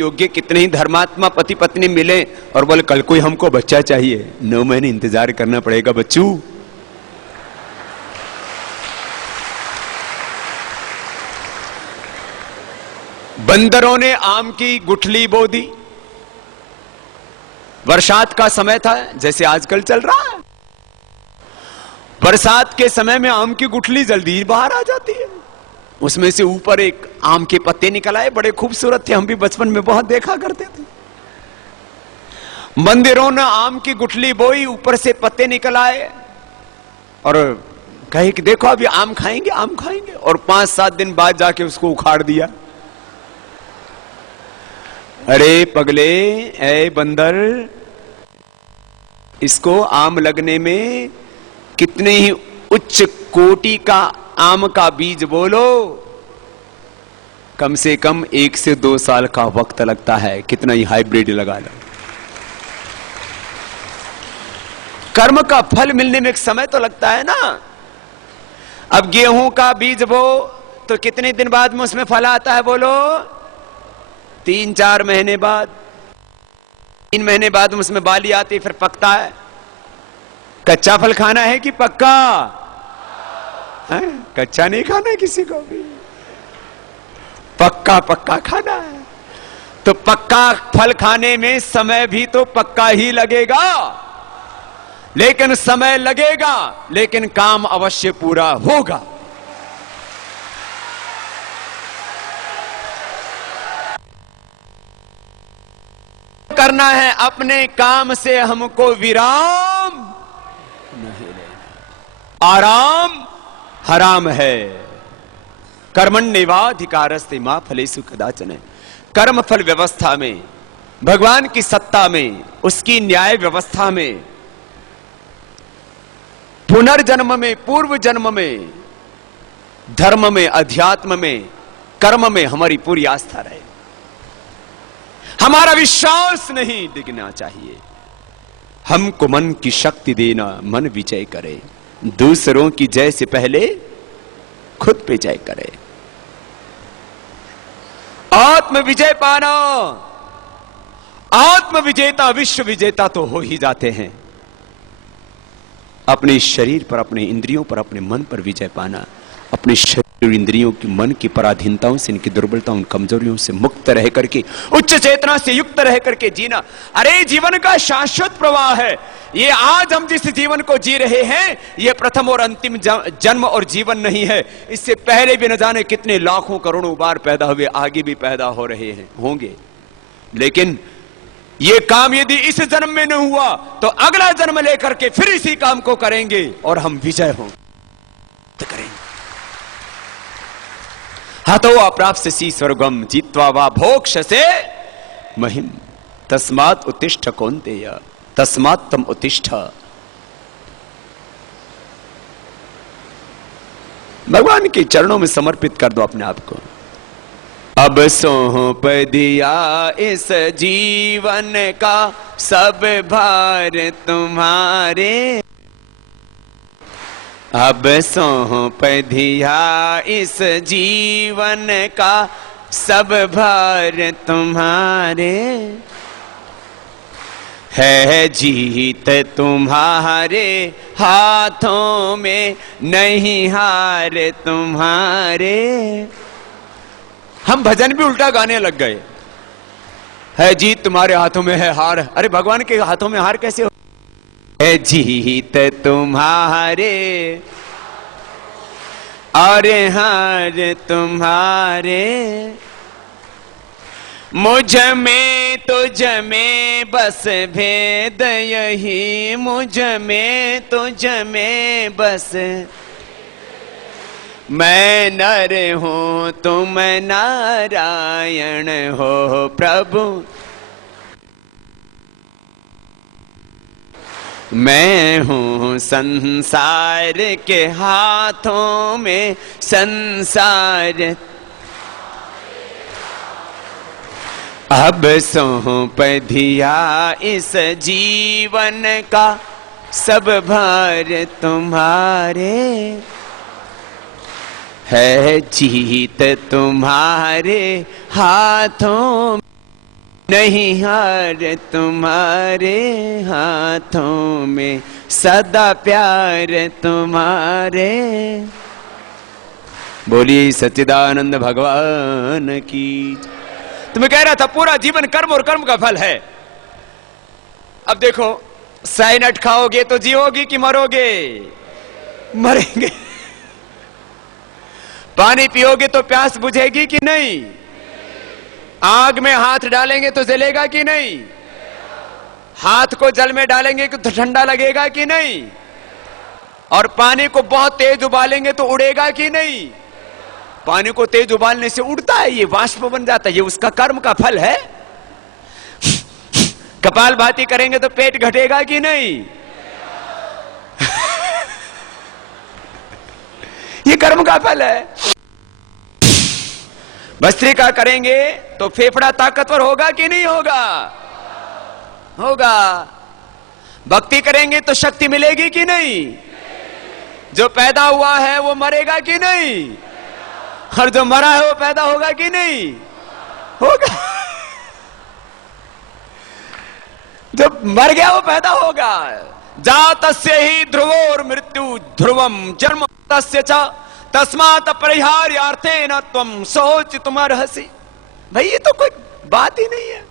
योग्य कितने ही धर्मात्मा पति पत्नी मिले और बोले कल कोई हमको बच्चा चाहिए, 9 महीने इंतजार करना पड़ेगा बच्चू। बंदरों ने आम की गुठली बो दी। बरसात का समय था, जैसे आजकल चल रहा है। बरसात के समय में आम की गुठली जल्दी बाहर आ जाती है। उसमें से ऊपर एक आम के पत्ते निकल आए, बड़े खूबसूरत थे, हम भी बचपन में बहुत देखा करते थे। बंदरों ने आम की गुठली बोई, ऊपर से पत्ते निकल आए और कहे कि देखो अभी आम खाएंगे, आम खाएंगे, और 5-7 दिन बाद जाके उसको उखाड़ दिया। अरे पगले, ऐ बंदर, इसको आम लगने में कितने ही उच्च कोटि का आम का बीज बोलो, कम से कम 1 से 2 साल का वक्त लगता है, कितना ही हाइब्रिड लगा लो। कर्म का फल मिलने में एक समय तो लगता है ना। अब गेहूं का बीज बो तो कितने दिन बाद में उसमें फल आता है बोलो? 3-4 महीने बाद। 3 महीने बाद उसमें बाली आती, फिर पकता है। कच्चा फल खाना है कि पक्का है? कच्चा नहीं खाना है किसी को भी, पक्का पक्का खाना है। तो पक्का फल खाने में समय भी तो पक्का ही लगेगा, लेकिन समय लगेगा, लेकिन काम अवश्य पूरा होगा। करना है अपने काम से हमको विराम नहीं लेना। आराम हराम है। कर्मण्येवाधिकारस्ते मा फलेषु कदाचन। कर्म फल व्यवस्था में, भगवान की सत्ता में, उसकी न्याय व्यवस्था में, पुनर्जन्म में, पूर्व जन्म में, धर्म में, अध्यात्म में, कर्म में हमारी पूरी आस्था रहे। हमारा विश्वास नहीं डिगना चाहिए। हमको मन की शक्ति देना, मन विजय करे। दूसरों की जय से पहले खुद पे जय करे। आत्म विजय पाना। आत्म विजेता विश्व विजेता तो हो ही जाते हैं। अपने शरीर पर, अपने इंद्रियों पर, अपने मन पर विजय पाना, अपने शरीर और इंद्रियों की, मन की पराधीनताओं से, इनकी दुर्बलताओं, कमजोरियों से मुक्त रह करके, उच्च चेतना से युक्त रह करके जीना। अरे जीवन का शाश्वत प्रवाह है ये। आज हम जिस जीवन को जी रहे हैं, ये प्रथम और अंतिम जन्म और जीवन नहीं है। इससे पहले भी न जाने कितने लाखों करोड़ों बार पैदा हुए, आगे भी पैदा हो रहे हैं, होंगे। लेकिन ये काम यदि इस जन्म में न हुआ तो अगला जन्म लेकर के फिर इसी काम को करेंगे और हम विजय होंगे, करेंगे। हतो अप्राप्स्यसि स्वर्गम जित्वा वा भोक्ष्यसे महिम तस्मात् उत्तिष्ठ कौन्तेय तस्मात् त्वम् उत्तिष्ठ। भगवान के चरणों में समर्पित कर दो अपने आप को। अब सौंप दिया इस जीवन का सब भार तुम्हारे। अब सौंप दिया इस जीवन का सब भार तुम्हारे। है जीत तुम्हारे हाथों में, नहीं हार तुम्हारे। हम भजन भी उल्टा गाने लग गए। है जीत तुम्हारे हाथों में, है हार। अरे भगवान के हाथों में हार कैसे हो? है जीत तुम्हारे और हार तुम्हारे। मुझ में तुझ में बस भेद यही, मुझ में तुझ में बस। मैं नर हूं तुम नारायण हो प्रभु। मैं हूं संसार के हाथों में, संसार। अब सौंप दिया इस जीवन का सब भार तुम्हारे। है जीत तुम्हारे हाथों। नहीं हार तुम्हारे हाथों में, सदा प्यार तुम्हारे। बोलिए सच्चिदानंद भगवान की। तुम्हें कह रहा था पूरा जीवन कर्म और कर्म का फल है। अब देखो, साइनट खाओगे तो जियोगी कि मरोगे? मरेंगे। पानी पियोगे तो प्यास बुझेगी कि नहीं? आग में हाथ डालेंगे तो जलेगा कि नहीं? हाथ को जल में डालेंगे तो ठंडा लगेगा कि नहीं? और पानी को बहुत तेज उबालेंगे तो उड़ेगा कि नहीं? पानी को तेज उबालने से उड़ता है, ये वाष्प बन जाता है, ये उसका कर्म का फल है। कपालभाति करेंगे तो पेट घटेगा कि नहीं? ये कर्म का फल है। भस्त्रिका करेंगे तो फेफड़ा ताकतवर होगा कि नहीं होगा? होगा। भक्ति करेंगे तो शक्ति मिलेगी कि नहीं? जो पैदा हुआ है वो मरेगा कि नहीं? और जो मरा है वो पैदा होगा कि नहीं? होगा। जो मर गया वो पैदा होगा। जातस्य ही ध्रुवोर मृत्यु ध्रुवम जन्म तस्य च तस्मात् परिहार्यार्थेन त्वं शोचितुमर्हसि। भाई ये तो कोई बात ही नहीं है।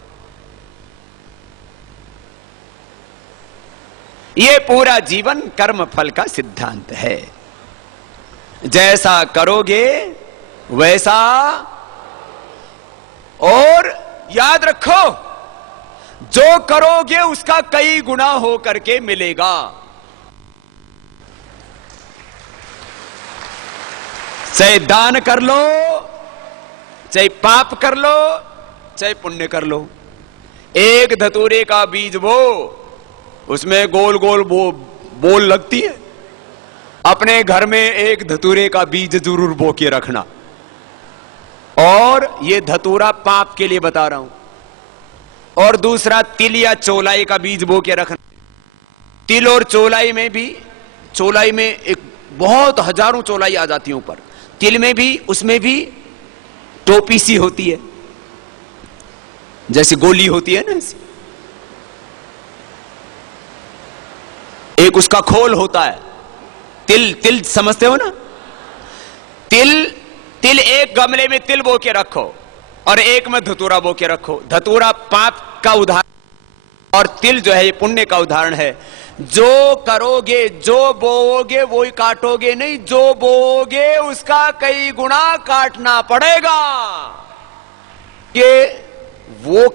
ये पूरा जीवन कर्म फल का सिद्धांत है। जैसा करोगे वैसा, और याद रखो जो करोगे उसका कई गुना हो करके मिलेगा। चाहे दान कर लो, चाहे पाप कर लो, चाहे पुण्य कर लो। एक धतूरे का बीज बो, उसमें गोल गोल बोल लगती है। अपने घर में एक धतूरे का बीज जरूर बो के रखना। और ये धतूरा पाप के लिए बता रहा हूं। और दूसरा तिल या चौलाई का बीज बो के रखना। तिल और चौलाई में भी, चौलाई में एक बहुत हजारों चौलाई आ जाती है ऊपर, तिल में भी, उसमें भी टोपी सी होती है, जैसे गोली होती है ना ऐसी। एक उसका खोल होता है। तिल, तिल समझते हो ना? तिल एक गमले में तिल बो के रखो और एक में धतूरा बो के रखो। धतूरा पाप का उदाहरण और तिल जो है ये पुण्य का उदाहरण है। जो करोगे, जो बोओगे वो ही काटोगे नहीं, जो बोओगे उसका कई गुना काटना पड़ेगा। ये वो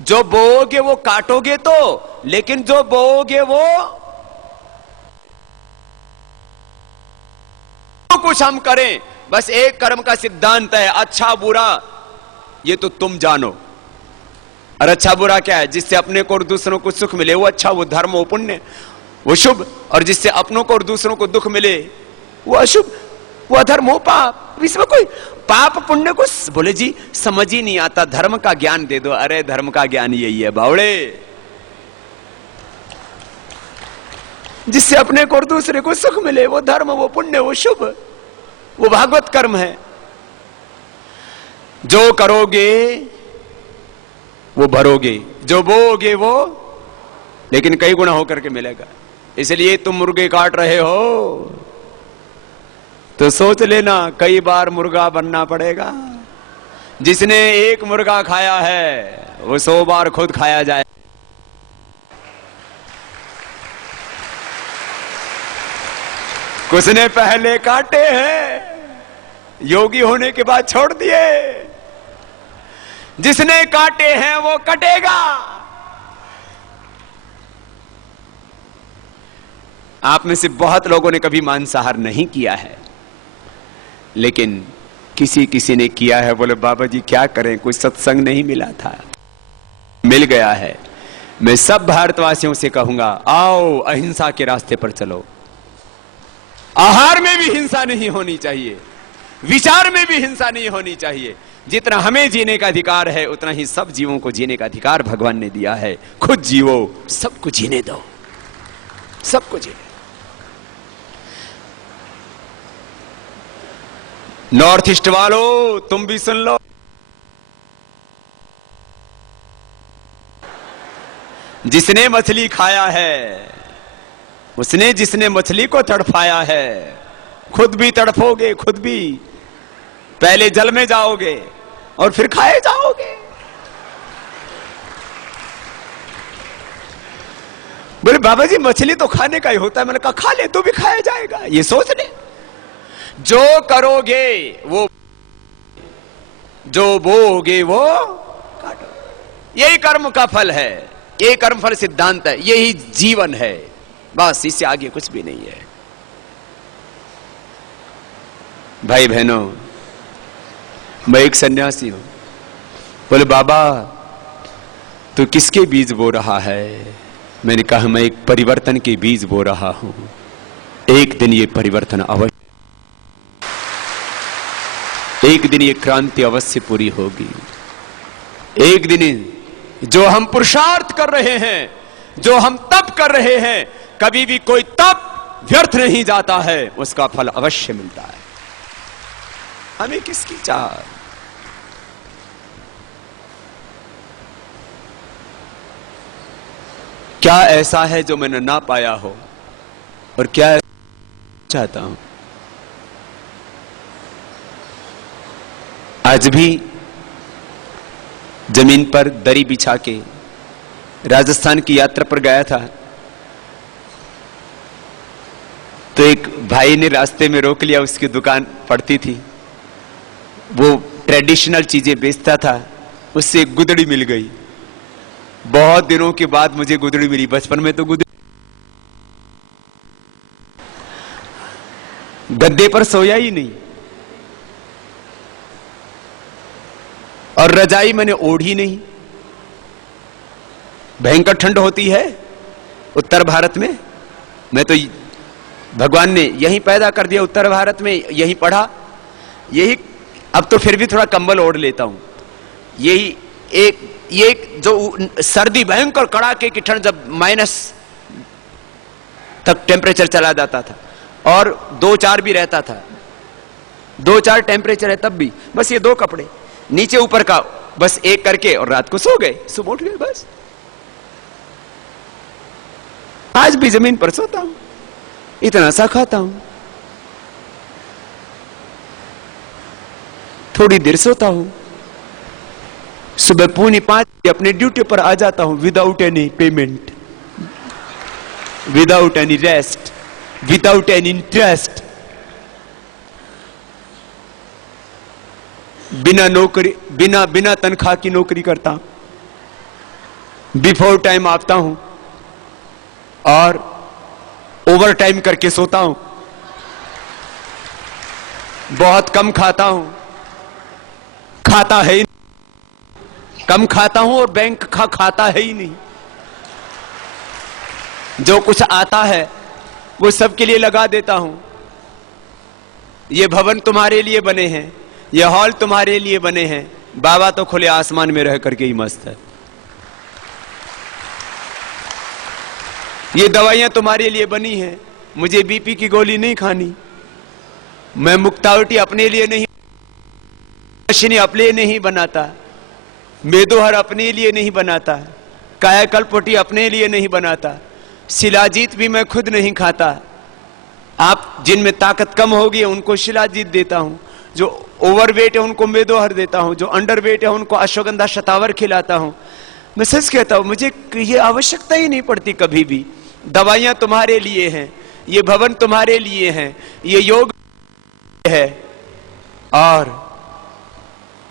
जो बोओगे वो काटोगे तो, लेकिन जो बोओगे वो कुछ हम करें, बस एक कर्म का सिद्धांत है, अच्छा बुरा ये तो तुम जानो। और अच्छा बुरा क्या है? जिससे अपने को और दूसरों को सुख मिले वो अच्छा, वो धर्म, वो पुण्य, वो शुभ। और जिससे अपनों को और दूसरों को दुख मिले वो अशुभ, वो अधर्म, वो पाप। इसमें कोई पाप पुण्य को बोले जी समझ ही नहीं आता, धर्म का ज्ञान दे दो। अरे धर्म का ज्ञान यही है बावड़े, जिससे अपने को और दूसरे को सुख मिले, वो धर्म, वो पुण्य, वो शुभ, वो भागवत कर्म है। जो करोगे वो भरोगे, जो बोओगे वो, लेकिन कई गुना होकर के मिलेगा। इसलिए तुम मुर्गे काट रहे हो तो सोच लेना कई बार मुर्गा बनना पड़ेगा। जिसने एक मुर्गा खाया है वो 100 बार खुद खाया जाए। कुछ ने पहले काटे हैं, योगी होने के बाद छोड़ दिए। जिसने काटे हैं वो कटेगा। आप में से बहुत लोगों ने कभी मांसाहार नहीं किया है, लेकिन किसी किसी ने किया है। बोले बाबा जी क्या करें, कोई सत्संग नहीं मिला था, मिल गया है। मैं सब भारतवासियों से कहूंगा आओ अहिंसा के रास्ते पर चलो। आहार में भी हिंसा नहीं होनी चाहिए, विचार में भी हिंसा नहीं होनी चाहिए। जितना हमें जीने का अधिकार है उतना ही सब जीवों को जीने का अधिकार भगवान ने दिया है। खुद जीवो, सबको जीने दो, सबको जीने। नॉर्थ ईस्ट वालों तुम भी सुन लो। जिसने मछली खाया है उसने जिसने मछली को तड़फाया है, खुद भी तड़फोगे, खुद भी पहले जल में जाओगे और फिर खाए जाओगे। बोले बाबा जी मछली तो खाने का ही होता है। मैंने कहा खा ले तो भी खाया जाएगा, ये सोच ले। जो करोगे वो, जो बोओगे वो काटो। यही कर्म का फल है, यही कर्म फल सिद्धांत है, यही जीवन है, बस इससे आगे कुछ भी नहीं है। भाई बहनों, मैं एक सन्यासी हूं। बोले बाबा तू किसके बीज बो रहा है? मैंने कहा मैं एक परिवर्तन के बीज बो रहा हूं। एक दिन ये परिवर्तन अवश्य, एक दिन ये क्रांति अवश्य पूरी होगी। एक दिन जो हम पुरुषार्थ कर रहे हैं, जो हम तप कर रहे हैं, कभी भी कोई तप व्यर्थ नहीं जाता है, उसका फल अवश्य मिलता है। हमें किसकी चाह? क्या ऐसा है जो मैंने ना पाया हो, और क्या चाहता हूं? आज भी जमीन पर दरी बिछा के राजस्थान की यात्रा पर गया था, तो एक भाई ने रास्ते में रोक लिया। उसकी दुकान पड़ती थी, वो ट्रेडिशनल चीजें बेचता था। उससे एक गुदड़ी मिल गई। बहुत दिनों के बाद मुझे गुदड़ी मिली। बचपन में तो गुदड़ी, गद्दे पर सोया ही नहीं, और रजाई मैंने ओढ़ी नहीं। भयंकर ठंड होती है उत्तर भारत में। मैं तो भगवान ने यहीं पैदा कर दिया, उत्तर भारत में, यहीं पढ़ा, यही। अब तो फिर भी थोड़ा कंबल ओढ़ लेता हूं। यही ये जो सर्दी, भयंकर कड़ाके की ठंड, जब माइनस तक टेम्परेचर चला जाता था, और 2-4 भी रहता था, 2-4 टेम्परेचर है तब भी, बस ये 2 कपड़े नीचे ऊपर का, बस एक करके, और रात को सो गए, सुबह उठ गए बस। आज भी जमीन पर सोता हूं, इतना सा खाता हूं, थोड़ी देर सोता हूं, सुबह 4:45 अपने ड्यूटी पर आ जाता हूं, without any payment, without any rest, without any interest, बिना नौकरी, बिना तनख्वाह की नौकरी करता हूं। बिफोर टाइम आता हूं और ओवर टाइम करके सोता हूं। बहुत कम खाता हूं, खाता है ही नहीं। कम खाता हूं और बैंक का खाता है ही नहीं। जो कुछ आता है वो सबके लिए लगा देता हूं। ये भवन तुम्हारे लिए बने हैं, ये हॉल तुम्हारे लिए बने हैं। बाबा तो खुले आसमान में रह करके ही मस्त है। ये दवाइयां तुम्हारे लिए बनी हैं, मुझे बीपी की गोली नहीं खानी। मैं मुक्तावटी अपने लिए नहीं, मशीनी अपने लिए नहीं बनाता, मेदोहर अपने लिए नहीं बनाता, कायाकल्पटी अपने लिए नहीं बनाता, शिलाजीत भी मैं खुद नहीं खाता। आप जिनमें ताकत कम होगी उनको शिलाजीत देता हूं, जो ओवरवेट है उनको मेदोहर देता हूं, जो अंडरवेट है उनको अश्वगंधा शतावर खिलाता हूं। मैं सच कहता हूं, मुझे ये आवश्यकता ही नहीं पड़ती कभी भी। दवाइयां तुम्हारे लिए हैं, ये भवन तुम्हारे लिए हैं, ये योग है, और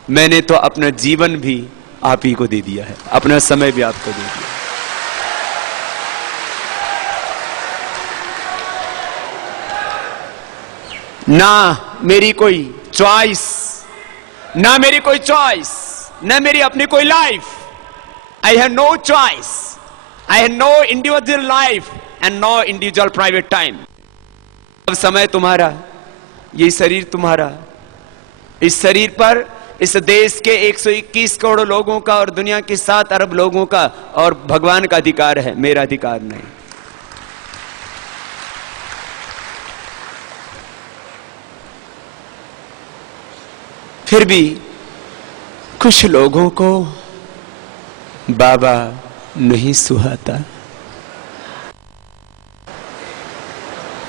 मैंने तो अपना जीवन भी आप ही को दे दिया है, अपना समय भी आपको दे दिया। ना मेरी कोई चॉइस, ना मेरी कोई चॉइस, ना मेरी अपनी कोई life. I have no choice. I have no individual life and no individual private time. अब समय तुम्हारा, ये शरीर तुम्हारा, इस शरीर पर इस देश के 121 करोड़ लोगों का और दुनिया के 7 अरब लोगों का और भगवान का अधिकार है, मेरा अधिकार नहीं। फिर भी कुछ लोगों को बाबा नहीं सुहाता।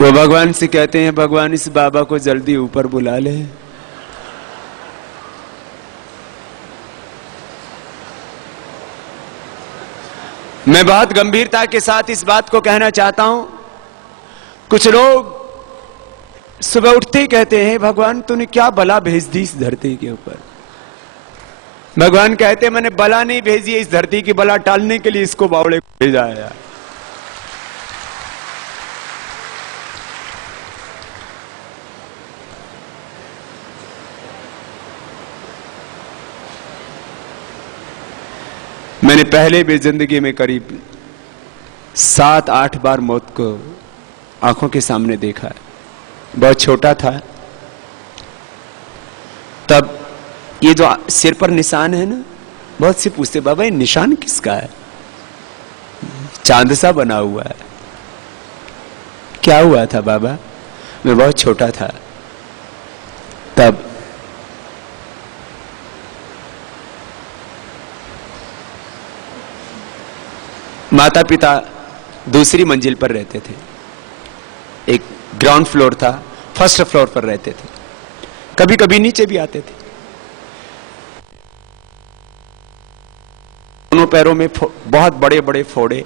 वो भगवान से कहते हैं, भगवान इस बाबा को जल्दी ऊपर बुला ले। मैं बहुत गंभीरता के साथ इस बात को कहना चाहता हूं। कुछ लोग सुबह उठते ही कहते हैं, भगवान तूने क्या बला भेज दी इस धरती के ऊपर। भगवान कहते हैं, मैंने बला नहीं भेजी है, इस धरती की बला टालने के लिए इसको बावड़े को भेजा है। मैंने पहले भी जिंदगी में करीब 7-8 बार मौत को आंखों के सामने देखा है। बहुत छोटा था तब। ये जो सिर पर निशान है ना, बहुत से पूछते, बाबा ये निशान किसका है? चांद सा बना हुआ है। क्या हुआ था बाबा? मैं बहुत छोटा था तब। माता पिता दूसरी मंजिल पर रहते थे। एक ग्राउंड फ्लोर था, फर्स्ट फ्लोर पर रहते थे। कभी कभी नीचे भी आते थे। दोनों पैरों में बहुत बड़े बड़े फोड़े,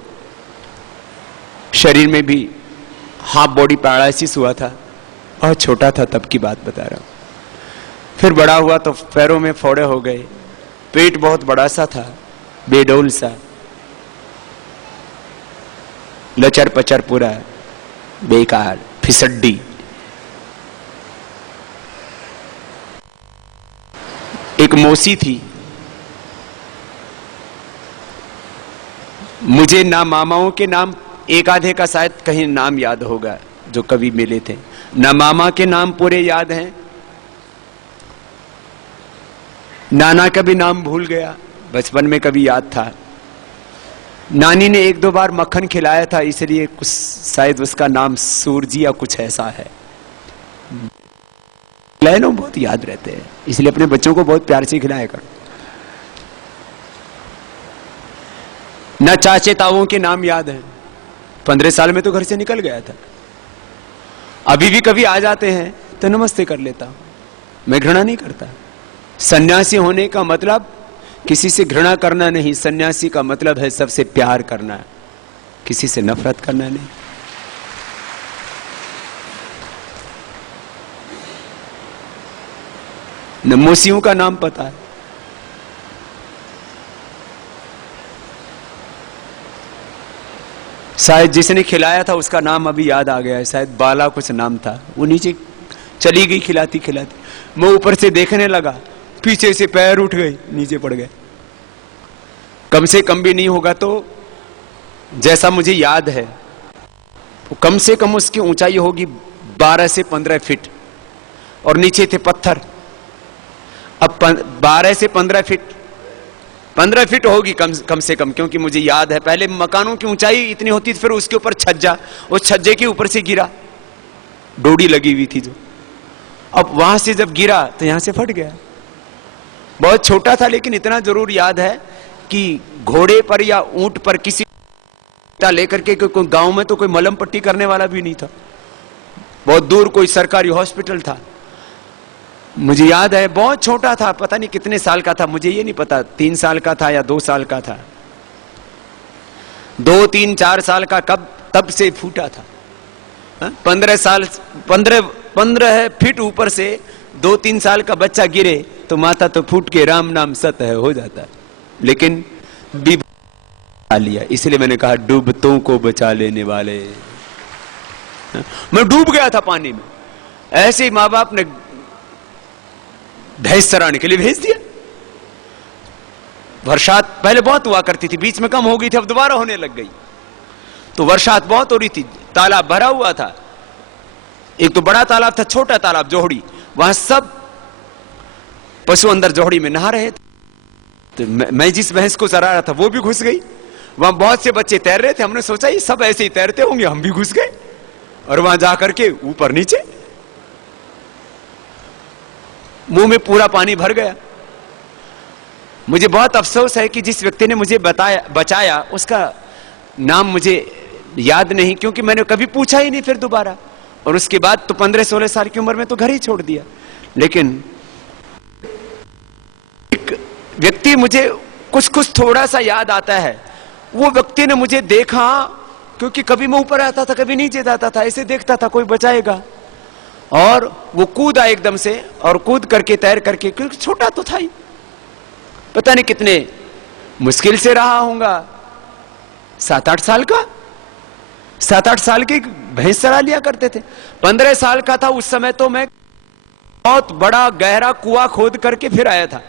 शरीर में भी हाफ बॉडी पैरालिसिस हुआ था। बहुत छोटा था तब की बात बता रहा हूं। फिर बड़ा हुआ तो पैरों में फोड़े हो गए। पेट बहुत बड़ा सा था, बेडौल सा, लचर पचर पूरा बेकार, फिसड्डी। एक मौसी थी, मुझे ना मामाओं के नाम, एक आधे का शायद कहीं नाम याद होगा जो कभी मिले थे, ना मामा के नाम पूरे याद हैं, नाना का भी नाम भूल गया, बचपन में कभी याद था। नानी ने 1-2 बार मक्खन खिलाया था, इसलिए कुछ शायद उसका नाम सूरजी या कुछ ऐसा है। खिलाए बहुत याद रहते हैं, इसलिए अपने बच्चों को बहुत प्यार से खिलाया करो। न चाचे ताऊओं के नाम याद हैं। 15 साल में तो घर से निकल गया था। अभी भी कभी आ जाते हैं तो नमस्ते कर लेता हूं, मैं घृणा नहीं करता। सन्यासी होने का मतलब किसी से घृणा करना नहीं, सन्यासी का मतलब है सबसे प्यार करना, किसी से नफरत करना नहीं। नमोसियों का नाम पता है। शायद जिसने खिलाया था उसका नाम अभी याद आ गया है, शायद बाला कुछ नाम था। वो नीचे चली गई खिलाती खिलाती। मैं ऊपर से देखने लगा, पीछे से पैर उठ गए, नीचे पड़ गए। कम से कम भी नहीं होगा तो जैसा मुझे याद है, तो कम से कम उसकी ऊंचाई होगी 12 से 15 फीट, और नीचे थे पत्थर। अब 12 से 15 फीट होगी कम से कम, क्योंकि मुझे याद है पहले मकानों की ऊंचाई इतनी होती थी, फिर उसके ऊपर छज्जा, उस छज्जे के ऊपर से गिरा, डोडी लगी हुई थी जो। अब वहां से जब गिरा तो यहां से फट गया। बहुत छोटा था, लेकिन इतना जरूर याद है कि घोड़े पर या ऊंट पर किसी लेकर के कोई गांव में तो कोई मलम पट्टी करने वाला भी नहीं था। बहुत दूर कोई सरकारी हॉस्पिटल था। मुझे याद है बहुत छोटा था, पता नहीं कितने साल का था, मुझे ये नहीं पता 3 साल का था या 2 साल का था। 2, 3, 4 साल का कब तब से फूटा था। 15 फीट ऊपर से 2-3 साल का बच्चा गिरे तो माता तो फूट के राम नाम सत है हो जाता है। लेकिन बचा लिया, इसलिए मैंने कहा डूबतों को बचा लेने वाले। मैं डूब गया था पानी में, ऐसे ही माँ बाप ने भैंस चराने के लिए भेज दिया। बरसात पहले बहुत हुआ करती थी, बीच में कम हो गई थी, अब दोबारा होने लग गई। तो बरसात बहुत हो रही थी, तालाब भरा हुआ था। एक तो बड़ा तालाब था, छोटा तालाब जोहड़ी, वहां सब पशु अंदर जोहड़ी में नहा रहे थे। तो मैं जिस भैंस को चरा रहा था वो भी घुस गई। वहां बहुत से बच्चे तैर रहे थे, हमने सोचा ये सब ऐसे ही तैरते होंगे, हम भी घुस गए और वहां जाकर के ऊपर नीचे मुंह में पूरा पानी भर गया। मुझे बहुत अफसोस है कि जिस व्यक्ति ने मुझे बचाया उसका नाम मुझे याद नहीं, क्योंकि मैंने कभी पूछा ही नहीं फिर दोबारा। और उसके बाद तो 15-16 साल की उम्र में तो घर ही छोड़ दिया। लेकिन एक व्यक्ति मुझे कुछ कुछ थोड़ा सा याद आता है। वो व्यक्ति ने मुझे देखा, क्योंकि कभी मैं ऊपर आता था कभी नीचे जाता था, ऐसे देखता था कोई बचाएगा, और वो कूदा एकदम से, और कूद करके तैर करके, क्योंकि छोटा तो था ही, पता नहीं कितने मुश्किल से रहा होगा, 7-8 साल का, 7-8 साल की भैंस चरा लिया करते थे। 15 साल का था उस समय तो मैं बहुत बड़ा गहरा कुआं खोद करके फिर आया था।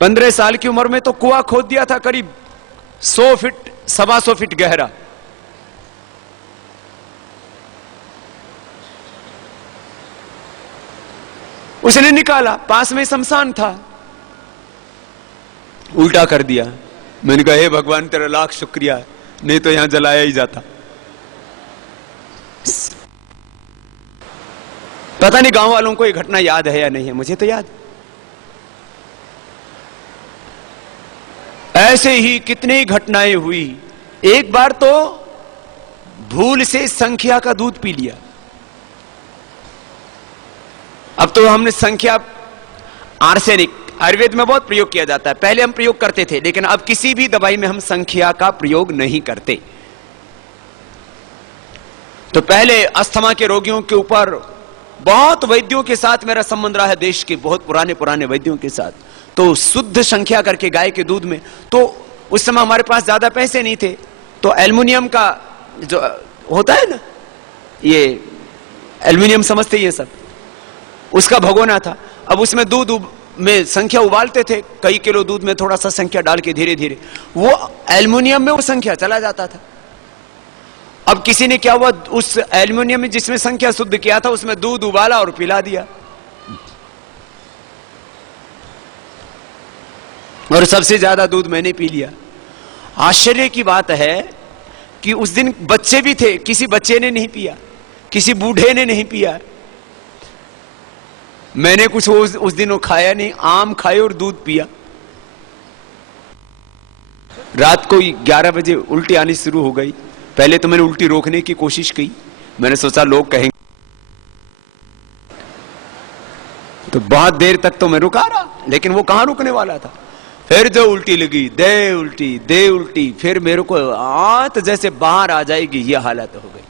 15 साल की उम्र में तो कुआं खोद दिया था करीब 100 फीट 125 फीट गहरा। उसने निकाला, पास में शमशान था, उल्टा कर दिया। मैंने कहा हे भगवान तेरा लाख शुक्रिया, नहीं तो यहां जलाया ही जाता। पता नहीं गांव वालों को ये घटना याद है या नहीं है, मुझे तो याद। ऐसे ही कितनी घटनाएं हुई। एक बार तो भूल से संख्या का दूध पी लिया। अब तो हमने संख्या, आर्सेनिक आयुर्वेद में बहुत प्रयोग किया जाता है, पहले हम प्रयोग करते थे, लेकिन अब किसी भी दवाई में हम संख्या का प्रयोग नहीं करते। तो पहले अस्थमा के रोगियों के ऊपर बहुत वैद्यों के साथ मेरा संबंध रहा है, देश के बहुत पुराने पुराने वैद्यों के साथ। तो शुद्ध संख्या करके गाय के दूध में, तो उस समय हमारे पास ज्यादा पैसे नहीं थे, तो एल्युमिनियम का जो होता है ना, ये एल्युमिनियम समझते ये सब, उसका भगोना था। अब उसमें दूध में संख्या उबालते थे, कई किलो दूध में थोड़ा सा संख्या डाल के धीरे धीरे वो एल्युमिनियम में वो संख्या चला जाता था। अब किसी ने क्या हुआ, उस एल्युमिनियम में जिसमें संख्या शुद्ध किया था उसमें दूध उबाला और पिला दिया, और सबसे ज्यादा दूध मैंने पी लिया। आश्चर्य की बात है कि उस दिन बच्चे भी थे, किसी बच्चे ने नहीं पिया, किसी बूढ़े ने नहीं पिया। मैंने कुछ उस दिन वो खाया नहीं, आम खाए और दूध पिया। रात को 11 बजे उल्टी आनी शुरू हो गई। पहले तो मैंने उल्टी रोकने की कोशिश की, मैंने सोचा लोग कहेंगे, तो बहुत देर तक तो मैं रुका रहा, लेकिन वो कहां रुकने वाला था। फिर जो उल्टी लगी, दे उल्टी, फिर मेरे को आंत जैसे बाहर आ जाएगी, ये हालत हो गई।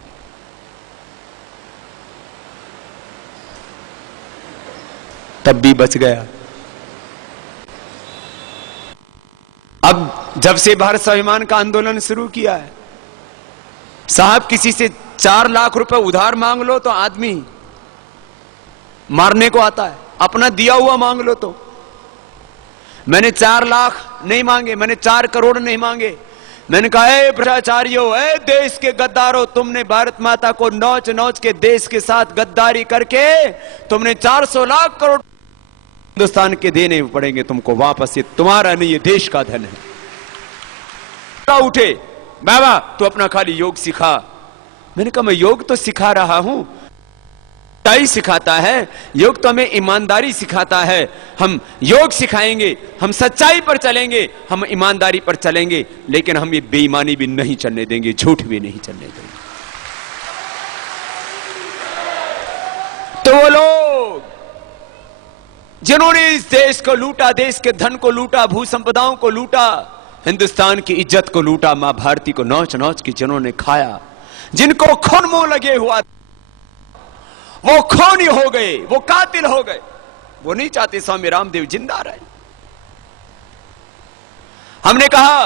तब भी बच गया। अब जब से भारत स्वाभिमान का आंदोलन शुरू किया है, साहब किसी से 4 लाख रुपए उधार मांग लो तो आदमी मारने को आता है, अपना दिया हुआ मांग लो तो। मैंने 4 लाख नहीं मांगे, मैंने 4 करोड़ नहीं मांगे। मैंने कहा ए भ्रष्टाचारियों, ए देश के गद्दारों, तुमने भारत माता को नोच नोच के देश के साथ गद्दारी करके तुमने 400 लाख करोड़ हिंदुस्तान के देने पड़ेंगे तुमको वापस, ये तुम्हारा नहीं, ये देश का धन है। उठे बाबा तू अपना खाली योग सिखा। मैंने कहा मैं योग तो सिखा रहा हूं, सच्चाई सिखाता है, योग तो हमें ईमानदारी सिखाता है। हम योग सिखाएंगे, हम सच्चाई पर चलेंगे, हम ईमानदारी पर चलेंगे, लेकिन हम ये बेईमानी भी नहीं चलने देंगे, झूठ भी नहीं चलने देंगे। तो वो लोग जिन्होंने इस देश को लूटा, देश के धन को लूटा, भू संपदाओं को लूटा, हिंदुस्तान की इज्जत को लूटा, मां भारती को नोच नोच के जिन्होंने खाया, जिनको खून मुंह लगे हुआ, वो खूनी हो गए, वो कातिल हो गए। वो नहीं चाहते स्वामी रामदेव जिंदा रहे। हमने कहा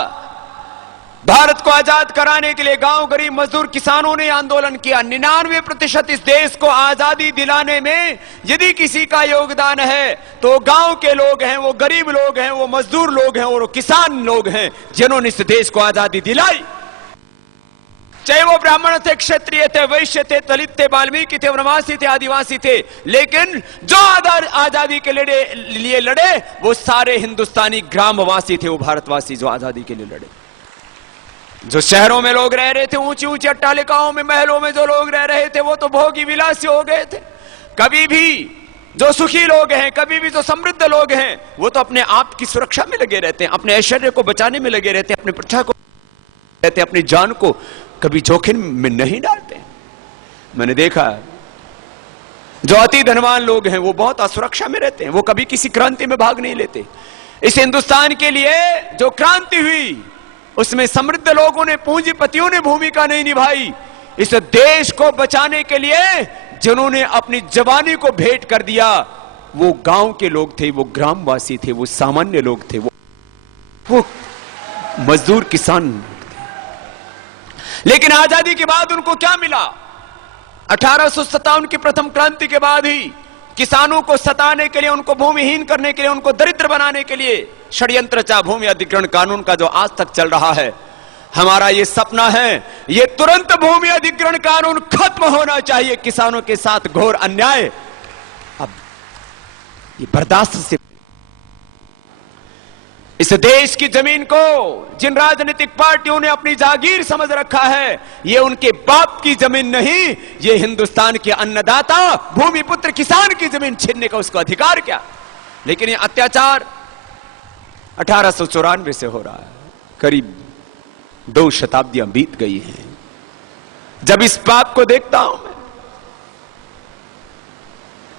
भारत को आजाद कराने के लिए गांव गरीब मजदूर किसानों ने आंदोलन किया। 99% इस देश को आजादी दिलाने में यदि किसी का योगदान है तो गांव के लोग हैं, वो गरीब लोग हैं, वो मजदूर लोग हैं और वो किसान लोग हैं जिन्होंने इस देश को आजादी दिलाई। चाहे वो ब्राह्मण थे, क्षत्रिय थे, वैश्य थे, दलित थे, वाल्मीकि थे, वनवासी थे, आदिवासी थे, लेकिन जो आजादी के लिए लड़े वो सारे हिंदुस्तानी ग्रामवासी थे, वो भारतवासी जो आजादी के लिए लड़े। जो शहरों में लोग रह रहे थे, ऊंची ऊंची अट्टालिकाओं में, महलों में जो लोग रह रहे थे, वो तो भोगी विलासी हो गए थे। कभी भी जो सुखी लोग हैं, कभी भी जो समृद्ध लोग हैं, वो तो अपने आप की सुरक्षा में लगे रहते हैं, अपने ऐश्वर्य को बचाने में लगे रहते हैं, अपनी प्रजा को रहते हैं, अपनी जान को कभी जोखिम में नहीं डालते। मैंने देखा जो अति धनवान लोग हैं वो बहुत असुरक्षा में रहते हैं, वो कभी किसी क्रांति में भाग नहीं लेते। इस हिंदुस्तान के लिए जो क्रांति हुई उसमें समृद्ध लोगों ने, पूंजीपतियों ने भूमिका नहीं निभाई। इस देश को बचाने के लिए जिन्होंने अपनी जवानी को भेंट कर दिया वो गांव के लोग थे, वो ग्रामवासी थे, वो सामान्य लोग थे, वो मजदूर किसान थे। लेकिन आजादी के बाद उनको क्या मिला? 1857 की प्रथम क्रांति के बाद ही किसानों को सताने के लिए, उनको भूमिहीन करने के लिए, उनको दरिद्र बनाने के लिए षड्यंत्र रचा भूमि अधिग्रहण कानून का जो आज तक चल रहा है। हमारा ये सपना है, ये तुरंत भूमि अधिग्रहण कानून खत्म होना चाहिए। किसानों के साथ घोर अन्याय अब ये बर्दाश्त से, इस देश की जमीन को जिन राजनीतिक पार्टियों ने अपनी जागीर समझ रखा है, ये उनके बाप की जमीन नहीं, ये हिंदुस्तान के अन्नदाता भूमिपुत्र किसान की जमीन छीनने का उसको अधिकार क्या? लेकिन ये अत्याचार 1894 से हो रहा है, करीब 2 शताब्दियां बीत गई हैं। जब इस पाप को देखता हूं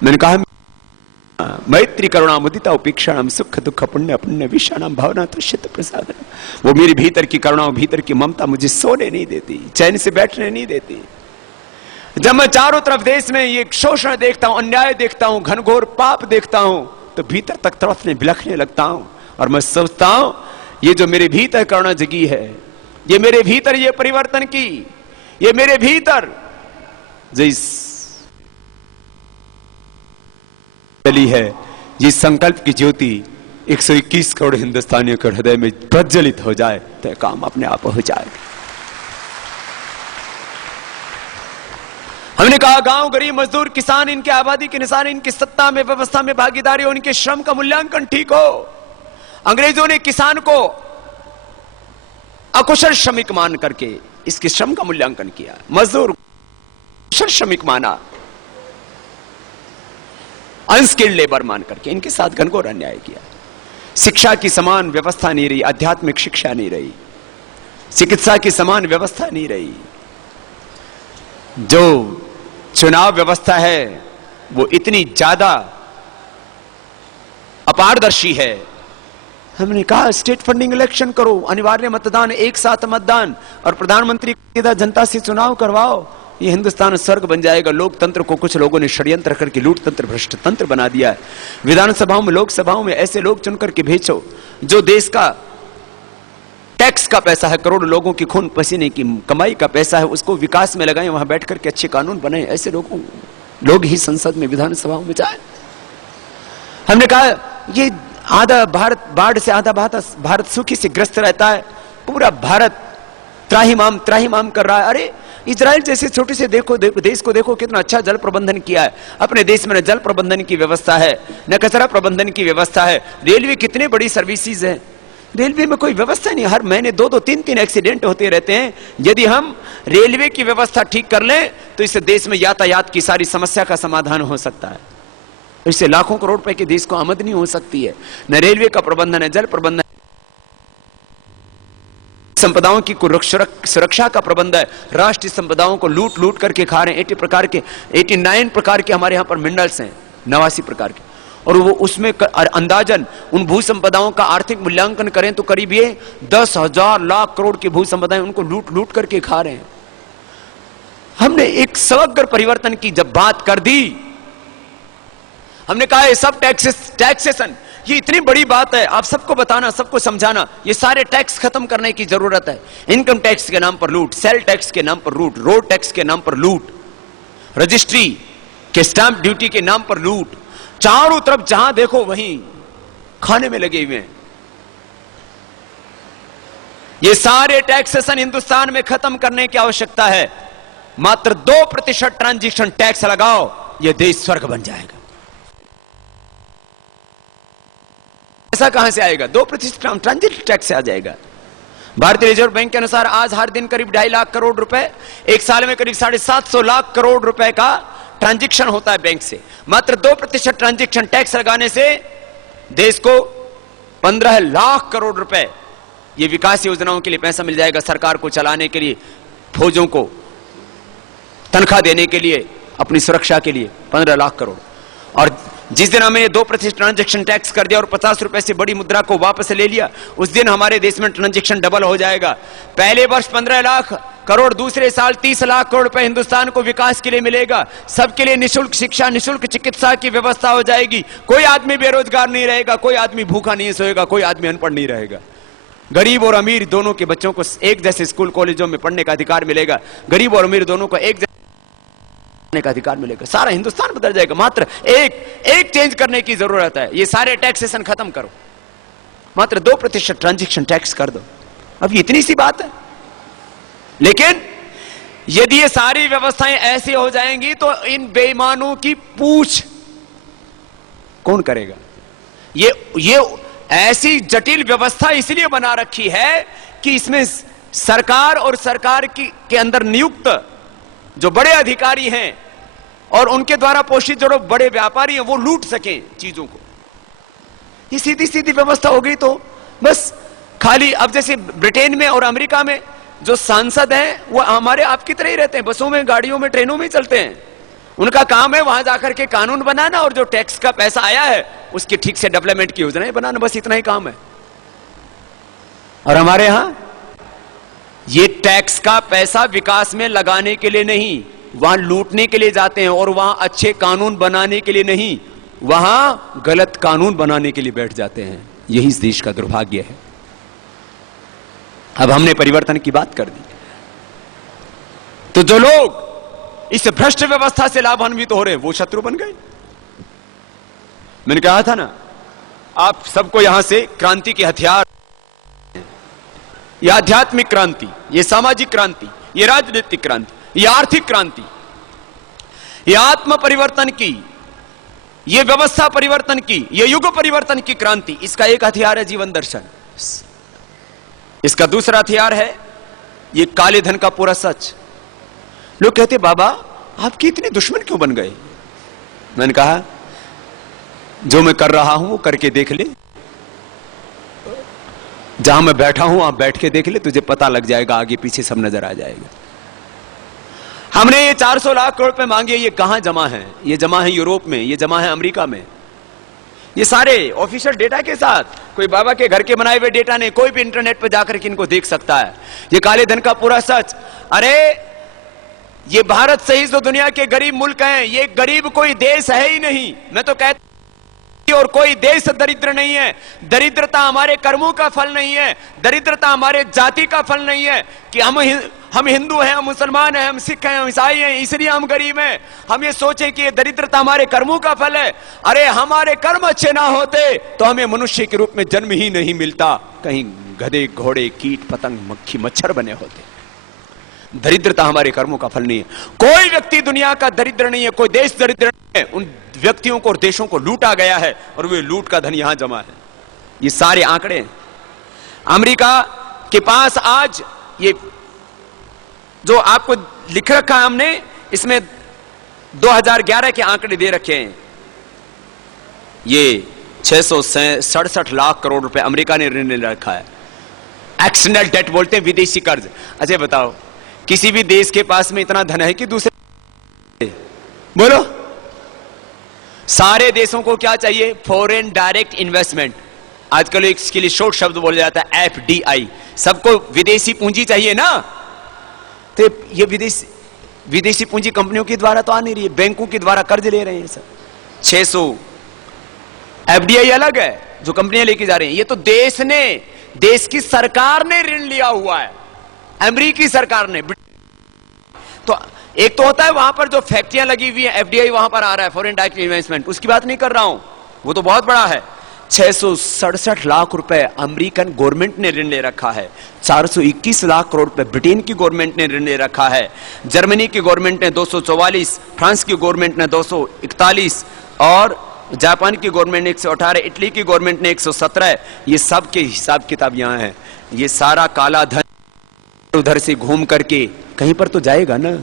मैंने कहा मैत्री करुणा मुदिता उपेक्षाणाम सुख दुख पुण्य पुण्य विषाणाम भावना तुष्यत प्रसाद। वो मेरे भीतर की करुणा, भीतर की ममता मुझे सोने नहीं देती, चैन से बैठने नहीं देती। जब मैं चारों तरफ देश में ये शोषण देखता हूं, अन्याय देखता हूं, घनघोर पाप देखता हूं, तो भीतर तक तड़पने बिलखने लगता हूं और मैं सोचता हूं ये जो मेरे भीतर करुणा जगी है, ये मेरे भीतर ये परिवर्तन की, ये मेरे भीतर जो इस चली है, ये संकल्प की ज्योति 121 करोड़ हिंदुस्तानियों के हृदय में प्रज्वलित हो जाए तो काम अपने आप हो जाएगा। हमने कहा गांव, गरीब, मजदूर, किसान, इनके आबादी के निशान, इनकी सत्ता में, व्यवस्था में भागीदारी और इनके श्रम का मूल्यांकन ठीक हो। अंग्रेजों ने किसान को अकुशल श्रमिक मान करके इसके श्रम का मूल्यांकन किया, मजदूर कुशल श्रमिक माना, अनस्किल्ड लेबर मान करके इनके साथ घनघोर अन्याय किया। शिक्षा की समान व्यवस्था नहीं रही, आध्यात्मिक शिक्षा नहीं रही, चिकित्सा की समान व्यवस्था नहीं रही, जो चुनाव व्यवस्था है वो इतनी ज्यादा अपारदर्शी है। हमने कहा स्टेट फंडिंग इलेक्शन करो, अनिवार्य मतदान, एक साथ मतदान और प्रधानमंत्री सीधा जनता से चुनाव करवाओ, ये हिंदुस्तान स्वर्ग बन जाएगा। लोकतंत्र को कुछ लोगों ने षड्यंत्र करके लूट तंत्र, भ्रष्ट तंत्र बना दिया है। विधानसभाओं में, लोकसभाओं में ऐसे लोग चुन करके भेजो जो देश का टैक्स का पैसा है, करोड़ों लोगों की खून पसीने की कमाई का पैसा है, उसको विकास में लगाएं, वहां बैठ करके अच्छे कानून बनाएं। ऐसे लोग ही संसद में, विधानसभाओं में जाए। हमने कहा ये आधा भारत बाढ़ से, आधा भारत सूखी से ग्रस्त रहता है, पूरा भारत त्राहिमाम कर रहा है। अरे इजराइल जैसे छोटे से देश को देखो कितना अच्छा जल प्रबंधन किया है। अपने देश में न जल प्रबंधन की व्यवस्था है, न कचरा प्रबंधन की व्यवस्था है। रेलवे कितनी बड़ी सर्विसेज है, रेलवे में कोई व्यवस्था नहीं, हर महीने 2-2, 3-3 एक्सीडेंट होते रहते हैं। यदि हम रेलवे की व्यवस्था ठीक कर लें तो इस देश में यातायात की सारी समस्या का समाधान हो सकता है। इससे लाखों करोड़ रुपए के देश को आमदनी हो सकती है। न रेलवे का प्रबंधन है, जल प्रबंधन, संपदाओं की सुरक्षा का प्रबंध है। राष्ट्रीय संपदाओं को लूट करके खा रहे हैं। 89 प्रकार के हमारे यहां पर मिनरल्स हैं, 89 प्रकार के, और वो उसमें अंदाजन उन भू संपदाओं का आर्थिक मूल्यांकन करें तो करीब ये 10,000 लाख करोड़ की भू संपदाएं उनको लूट करके खा रहे हैं। हमने एक समग्र परिवर्तन की जब बात कर दी, हमने कहा ये सब टैक्सेशन, ये इतनी बड़ी बात है, आप सबको बताना, सबको समझाना, ये सारे टैक्स खत्म करने की जरूरत है। इनकम टैक्स के नाम पर लूट, सेल टैक्स के नाम पर लूट, रोड टैक्स के नाम पर लूट, रजिस्ट्री के स्टैंप ड्यूटी के नाम पर लूट, चारों तरफ जहां देखो वहीं खाने में लगे हुए हैं। ये सारे टैक्सेशन हिंदुस्तान में खत्म करने की आवश्यकता है। मात्र 2% ट्रांजैक्शन टैक्स लगाओ, यह देश स्वर्ग बन जाएगा। ऐसा कहां से आएगा? 2% ट्रांजिट टैक्स से आ जाएगा। भारतीय रिजर्व बैंक के अनुसार आज हर दिन करीब 2.5 लाख करोड़ रुपए, एक साल में करीब 750 लाख करोड़ रुपए का ट्रांजैक्शन होता है बैंक से, मात्र 2% ट्रांजैक्शन टैक्स लगाने से देश को 15 लाख करोड़ रुपए ये विकास योजनाओं के लिए पैसा मिल जाएगा। सरकार को चलाने के लिए, फौजों को तनख्वाह देने के लिए, अपनी सुरक्षा के लिए 15 लाख करोड़। और जिस दिन हमने 2% ट्रांजैक्शन टैक्स कर दिया और 50 रुपए से बड़ी मुद्रा को वापस ले लिया, उस दिन हमारे देश में ट्रांजैक्शन डबल हो जाएगा। पहले वर्ष 15 लाख करोड़, दूसरे साल 30 लाख करोड़ रुपए हिंदुस्तान को विकास के लिए मिलेगा। सबके लिए निःशुल्क शिक्षा, निःशुल्क चिकित्सा की व्यवस्था हो जाएगी। कोई आदमी बेरोजगार नहीं रहेगा, कोई आदमी भूखा नहीं सोएगा, कोई आदमी अनपढ़ नहीं रहेगा। गरीब और अमीर दोनों के बच्चों को एक जैसे स्कूल कॉलेजों में पढ़ने का अधिकार मिलेगा। गरीब और अमीर दोनों को एक जैसे का अधिकार मिलेगा। सारा हिंदुस्तान बदल जाएगा। मात्र एक चेंज करने की जरूरत है। ये सारे टैक्सेशन खत्म करो, मात्र 2% ट्रांजैक्शन टैक्स कर दो। अब इतनी सी बात है। लेकिन यदि ये सारी व्यवस्थाएं ऐसी हो जाएंगी तो इन बेईमानों की पूछ कौन करेगा? ये ऐसी जटिल व्यवस्था इसलिए बना रखी है कि इसमें सरकार और सरकार के अंदर नियुक्त जो बड़े अधिकारी हैं और उनके द्वारा पोषित जो बड़े व्यापारी हैं वो लूट सकें चीजों को। ये सीधी सीधी व्यवस्था हो गई तो बस खाली अब जैसे ब्रिटेन में और अमेरिका में जो सांसद हैं वो हमारे आपकी तरह ही रहते हैं, बसों में, गाड़ियों में, ट्रेनों में चलते हैं। उनका काम है वहां जाकर के कानून बनाना और जो टैक्स का पैसा आया है उसकी ठीक से डेवलपमेंट की योजनाएं बनाना, बस इतना ही काम है। और हमारे यहां ये टैक्स का पैसा विकास में लगाने के लिए नहीं, वहां लूटने के लिए जाते हैं। और वहां अच्छे कानून बनाने के लिए नहीं, वहां गलत कानून बनाने के लिए बैठ जाते हैं। यही इस देश का दुर्भाग्य है। अब हमने परिवर्तन की बात कर दी तो जो लोग इस भ्रष्ट व्यवस्था से लाभान्वित हो रहे हैं वो शत्रु बन गए। मैंने कहा था ना, आप सबको यहां से क्रांति के हथियार, ये आध्यात्मिक क्रांति, ये सामाजिक क्रांति, ये राजनीतिक क्रांति, ये आर्थिक क्रांति, ये आत्म परिवर्तन की, ये व्यवस्था परिवर्तन की, ये युग परिवर्तन की क्रांति, इसका एक हथियार है जीवन दर्शन। इसका दूसरा हथियार है ये काले धन का पूरा सच। लोग कहते बाबा आपके इतने दुश्मन क्यों बन गए? मैंने कहा जो मैं कर रहा हूं वो करके देख ले, जहां मैं बैठा हूं आप बैठ के देख ले, तुझे पता लग जाएगा, आगे पीछे सब नजर आ जाएगा। हमने ये 400 लाख करोड़ रुपए मांगे, ये कहां जमा है? ये जमा है यूरोप में, ये जमा है अमेरिका में, ये सारे ऑफिशियल डेटा के साथ। कोई बाबा के घर के बनाए हुए डेटा नहीं, कोई भी इंटरनेट पर जाकर के इनको देख सकता है। ये काले धन का पूरा सच। अरे ये भारत सहित जो दुनिया के गरीब मुल्क हैं, ये गरीब कोई देश है ही नहीं। मैं तो कहता और कोई देश दरिद्र नहीं है। दरिद्रता हमारे कर्मों का फल नहीं है, दरिद्रता हमारे जाति का फल नहीं है कि हम हिंदू हैं, हम मुसलमान हैं, हम सिख हैं, हम ईसाई हैं, इसलिए हम गरीब हैं। हम ये सोचें कि ये दरिद्रता हमारे कर्मों का फल है। अरे हमारे कर्म अच्छे ना होते तो हमें मनुष्य के रूप में जन्म ही नहीं मिलता, कहीं गधे, घोड़े, कीट, पतंग, मक्खी, मच्छर बने होते। दरिद्रता हमारे कर्मों का फल नहीं है। कोई व्यक्ति दुनिया का दरिद्र नहीं है, कोई देश दरिद्र नहीं है। उन व्यक्तियों को और देशों को लूटा गया है और वे लूट का धन यहां जमा है। ये सारे आंकड़े हैं। अमेरिका के पास आज ये जो आपको लिख रखा है हमने, इसमें 2011 के आंकड़े दे रखे हैं। ये 667 लाख करोड़ रुपए अमेरिका ने ऋण ले रखा है। एक्सटर्नल डेट बोलते हैं, विदेशी कर्ज। अच्छा बताओ, किसी भी देश के पास में इतना धन है कि दूसरे? बोलो। सारे देशों को क्या चाहिए? Foreign direct investment. आजकल इसके लिए शॉर्ट शब्द बोला जाता है FDI। सबको विदेशी पूंजी चाहिए ना, तो ये विदेशी पूंजी कंपनियों के द्वारा तो आ नहीं रही है, बैंकों के द्वारा कर्ज ले रहे हैं सब। 600 FDI अलग है जो कंपनियां लेके जा रही हैं। ये तो देश की सरकार ने ऋण लिया हुआ है, अमेरिकी सरकार ने। तो एक तो होता है वहां पर जो फैक्ट्रियां लगी हुई है, FDI वहां पर आ रहा है, फॉरेन डायरेक्ट इन्वेस्टमेंट, उसकी बात नहीं कर रहा हूं, वो तो बहुत बड़ा है। 667 लाख रुपए अमेरिकन गवर्नमेंट ने ऋण ले रखा है। 421 लाख करोड़ रुपए ब्रिटेन की गवर्नमेंट ने ऋण ले रखा है। जर्मनी की गवर्नमेंट ने 244, फ्रांस की गवर्नमेंट ने 241 और जापान की गवर्नमेंट ने 118, इटली की गवर्नमेंट ने 117। ये सब के हिसाब किताब यहां है। ये सारा काला धन उधर से घूम करके कहीं पर तो जाएगा ना।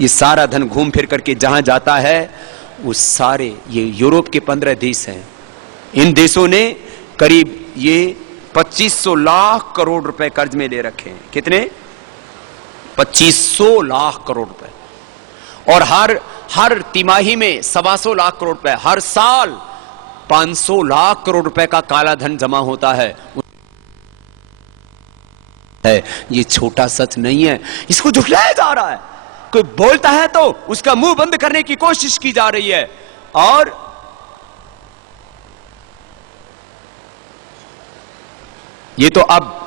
ये सारा धन घूम फिर करके जहां जाता है वो सारे, ये यूरोप के 15 देश हैं, इन देशों ने करीब ये 2500 लाख करोड़ रुपए कर्ज में ले रखे हैं। कितने? 2500 लाख करोड़ रुपए। और हर तिमाही में 125 लाख करोड़ रुपए, हर साल 500 लाख करोड़ रुपए का काला धन जमा होता है। ये छोटा सच नहीं है, इसको झुठलाया जा रहा है। कोई बोलता है तो उसका मुंह बंद करने की कोशिश की जा रही है, और ये तो अब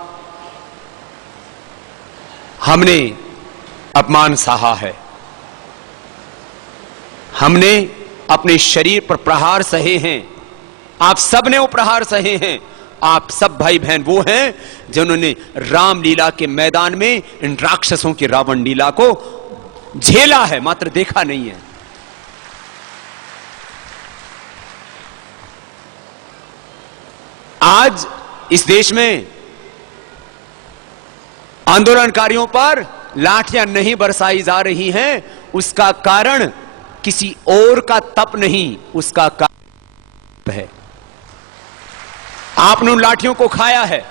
हमने अपमान सहा है, हमने अपने शरीर पर प्रहार सहे हैं, आप सब ने वो प्रहार सहे हैं। आप सब भाई बहन वो हैं जिन्होंने रामलीला के मैदान में इन राक्षसों की रावण लीला को झेला है, मात्र देखा नहीं है। आज इस देश में आंदोलनकारियों पर लाठियां नहीं बरसाई जा रही हैं, उसका कारण किसी और का तप नहीं, उसका कारण है आपने उन लाठियों को खाया है।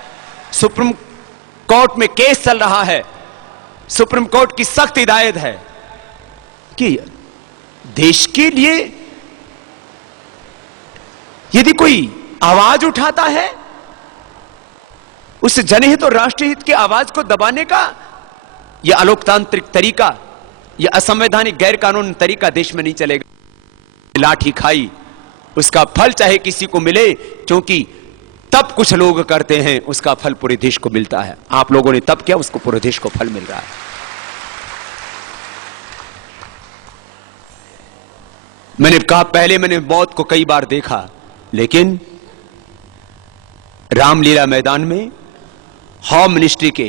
सुप्रीम कोर्ट में केस चल रहा है, सुप्रीम कोर्ट की सख्त हिदायत है कि देश के लिए यदि कोई आवाज उठाता है, उस जनहित और राष्ट्रीय हित की आवाज को दबाने का यह अलोकतांत्रिक तरीका, यह असंवैधानिक गैर कानूनी तरीका देश में नहीं चलेगा। लाठी खाई, उसका फल चाहे किसी को मिले, क्योंकि तब कुछ लोग करते हैं, उसका फल पूरे देश को मिलता है। आप लोगों ने तब किया, उसको पूरे देश को फल मिल रहा है। मैंने कहा पहले, मैंने मौत को कई बार देखा, लेकिन रामलीला मैदान में होम मिनिस्ट्री के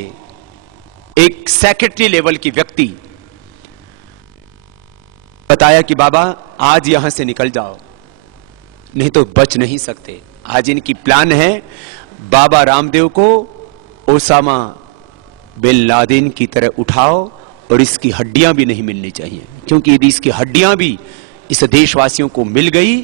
एक सेक्रेटरी लेवल की व्यक्ति बताया कि बाबा आज यहां से निकल जाओ, नहीं तो बच नहीं सकते। आज इनकी प्लान है बाबा रामदेव को ओसामा बिन लादेन की तरह उठाओ, और इसकी हड्डियां भी नहीं मिलनी चाहिए, क्योंकि यदि इसकी हड्डियां भी इस देशवासियों को मिल गई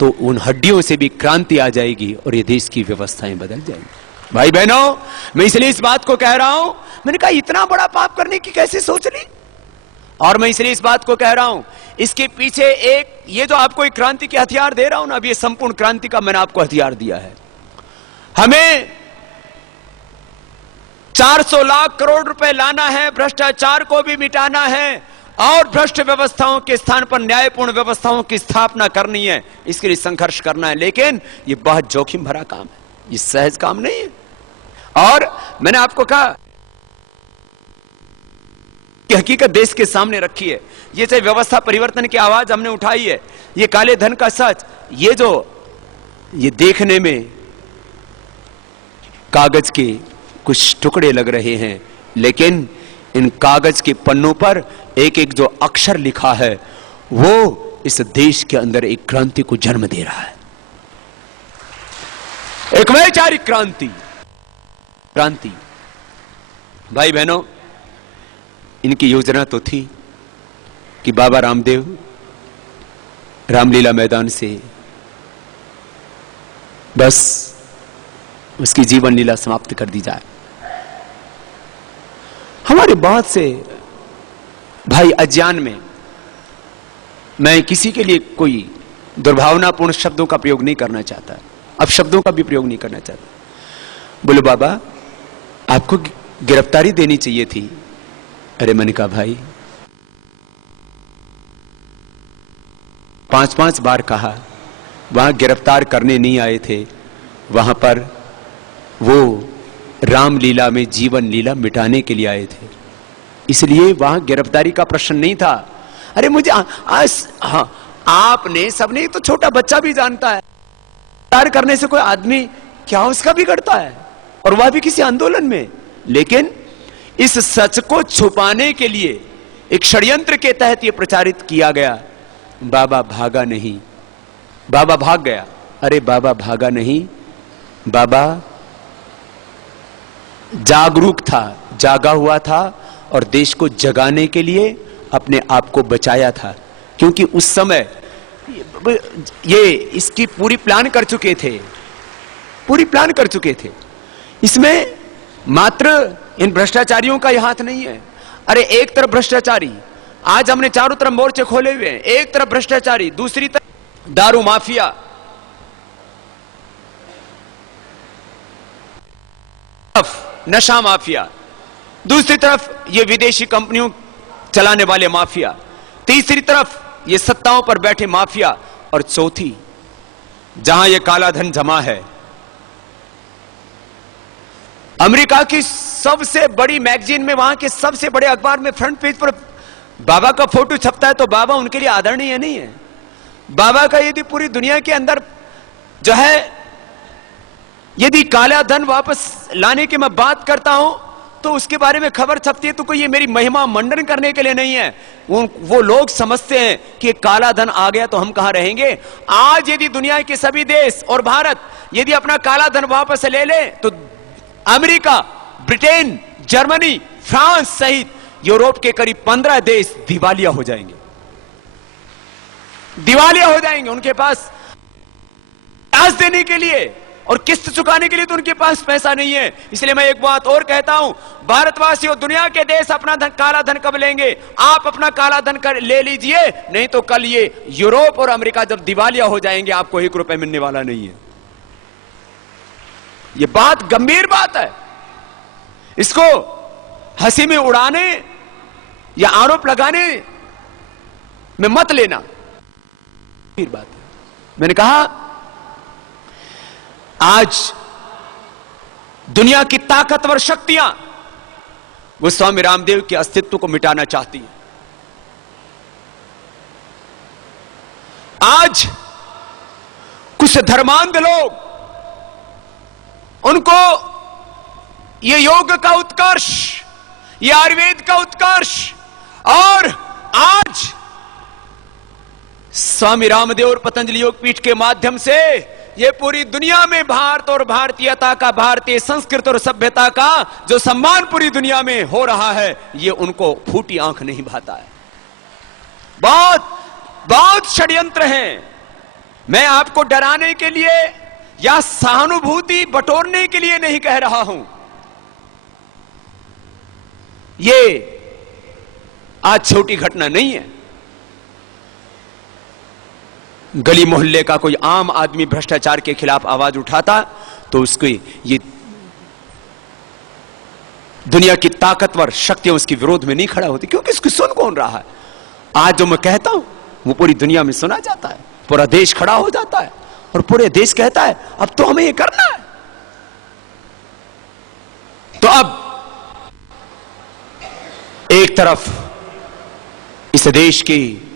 तो उन हड्डियों से भी क्रांति आ जाएगी और ये देश की व्यवस्थाएं बदल जाएंगी। भाई बहनों, मैं इसलिए इस बात को कह रहा हूं, मैंने कहा इतना बड़ा पाप करने की कैसे सोच ली, और मैं इसलिए इस बात को कह रहा हूं, इसके पीछे एक ये जो आपको एक क्रांति के हथियार दे रहा हूं ना, अब ये संपूर्ण क्रांति का मैंने आपको हथियार दिया है। हमें 400 लाख करोड़ रुपए लाना है, भ्रष्टाचार को भी मिटाना है, और भ्रष्ट व्यवस्थाओं के स्थान पर न्यायपूर्ण व्यवस्थाओं की स्थापना करनी है। इसके लिए संघर्ष करना है, लेकिन ये बहुत जोखिम भरा काम है, ये सहज काम नहीं है। और मैंने आपको कहा कि हकीकत देश के सामने रखी है। ये चाहे व्यवस्था परिवर्तन की आवाज हमने उठाई है, ये काले धन का सच, ये जो ये देखने में कागज के कुछ टुकड़े लग रहे हैं, लेकिन इन कागज के पन्नों पर एक एक जो अक्षर लिखा है वो इस देश के अंदर एक क्रांति को जन्म दे रहा है, एक वैचारिक क्रांति। भाई बहनों, इनकी योजना तो थी कि बाबा रामदेव रामलीला मैदान से बस उसकी जीवन लीला समाप्त कर दी जाए। हमारे बहुत से भाई अज्ञान में, मैं किसी के लिए कोई दुर्भावनापूर्ण शब्दों का प्रयोग नहीं करना चाहता, अब शब्दों का भी प्रयोग नहीं करना चाहता, बोलो बाबा आपको गिरफ्तारी देनी चाहिए थी। अरे मैंने कहा भाई 5-5 बार कहा, वहां गिरफ्तार करने नहीं आए थे, वहां पर वो रामलीला में जीवन लीला मिटाने के लिए आए थे, इसलिए वहां गिरफ्तारी का प्रश्न नहीं था। अरे मुझे हाँ, आपने सबने, तो छोटा बच्चा भी जानता है गिरफ्तार करने से कोई आदमी क्या उसका बिगड़ता है, और वह भी किसी आंदोलन में। लेकिन इस सच को छुपाने के लिए एक षड्यंत्र के तहत यह प्रचारित किया गया। बाबा भागा नहीं, बाबा भाग गया। अरे बाबा भागा नहीं, बाबा जागरूक था, जागा हुआ था, और देश को जगाने के लिए अपने आप को बचाया था, क्योंकि उस समय ये इसकी पूरी प्लान कर चुके थे, पूरी प्लान कर चुके थे। इसमें मात्र इन भ्रष्टाचारियों का ही हाथ नहीं है। अरे एक तरफ भ्रष्टाचारी, आज हमने चारों तरफ मोर्चे खोले हुए हैं, एक तरफ भ्रष्टाचारी, दूसरी तरफ दारू माफिया, नशा माफिया, दूसरी तरफ ये विदेशी कंपनियों चलाने वाले माफिया, तीसरी तरफ ये सत्ताओं पर बैठे माफिया, और चौथी जहां ये काला धन जमा है। अमेरिका की सबसे बड़ी मैगजीन में, वहां के सबसे बड़े अखबार में फ्रंट पेज पर बाबा का फोटो छपता है, तो बाबा उनके लिए आदरणीय नहीं है। बाबा का यदि पूरी दुनिया के अंदर जो है, यदि काला धन वापस लाने की मैं बात करता हूं तो उसके बारे में खबर छपती है, तो कोई ये मेरी महिमा मंडन करने के लिए नहीं है। वो लोग समझते हैं कि काला धन आ गया तो हम कहां रहेंगे। आज यदि दुनिया के सभी देश और भारत यदि अपना काला धन वापस ले ले, तो अमेरिका, ब्रिटेन, जर्मनी, फ्रांस सहित यूरोप के करीब 15 देश दिवालिया हो जाएंगे, दिवालिया हो जाएंगे। उनके पास ब्याज देने के लिए और किस्त चुकाने के लिए तो उनके पास पैसा नहीं है। इसलिए मैं एक बात और कहता हूं, भारतवासियों, दुनिया के देश अपना धन, काला धन कब लेंगे? आप अपना काला धन ले लीजिए, नहीं तो कल ये यूरोप और अमेरिका जब दिवालिया हो जाएंगे, आपको 1 रुपए मिलने वाला नहीं है। ये बात गंभीर बात है, इसको हंसी में उड़ाने या आरोप लगाने में मत लेना, गंभीर बात है। मैंने कहा आज दुनिया की ताकतवर शक्तियां वो स्वामी रामदेव के अस्तित्व को मिटाना चाहती हैं। आज कुछ धर्मांध लोग, उनको ये योग का उत्कर्ष, ये आयुर्वेद का उत्कर्ष, और आज स्वामी रामदेव और पतंजलि योगपीठ के माध्यम से ये पूरी दुनिया में भारत और भारतीयता का, भारतीय संस्कृति और सभ्यता का जो सम्मान पूरी दुनिया में हो रहा है, ये उनको फूटी आंख नहीं भाता है। बहुत बहुत षड्यंत्र हैं। मैं आपको डराने के लिए या सहानुभूति बटोरने के लिए नहीं कह रहा हूं। ये आज छोटी घटना नहीं है। गली मोहल्ले का कोई आम आदमी भ्रष्टाचार के खिलाफ आवाज उठाता तो उसकी ये दुनिया की ताकतवर शक्तियां उसके विरोध में नहीं खड़ा होती, क्योंकि इसको सुन कौन रहा है। आज जो मैं कहता हूं वो पूरी दुनिया में सुना जाता है, पूरा देश खड़ा हो जाता है और पूरे देश कहता है अब तो हमें ये करना है। तो अब एक तरफ इस देश की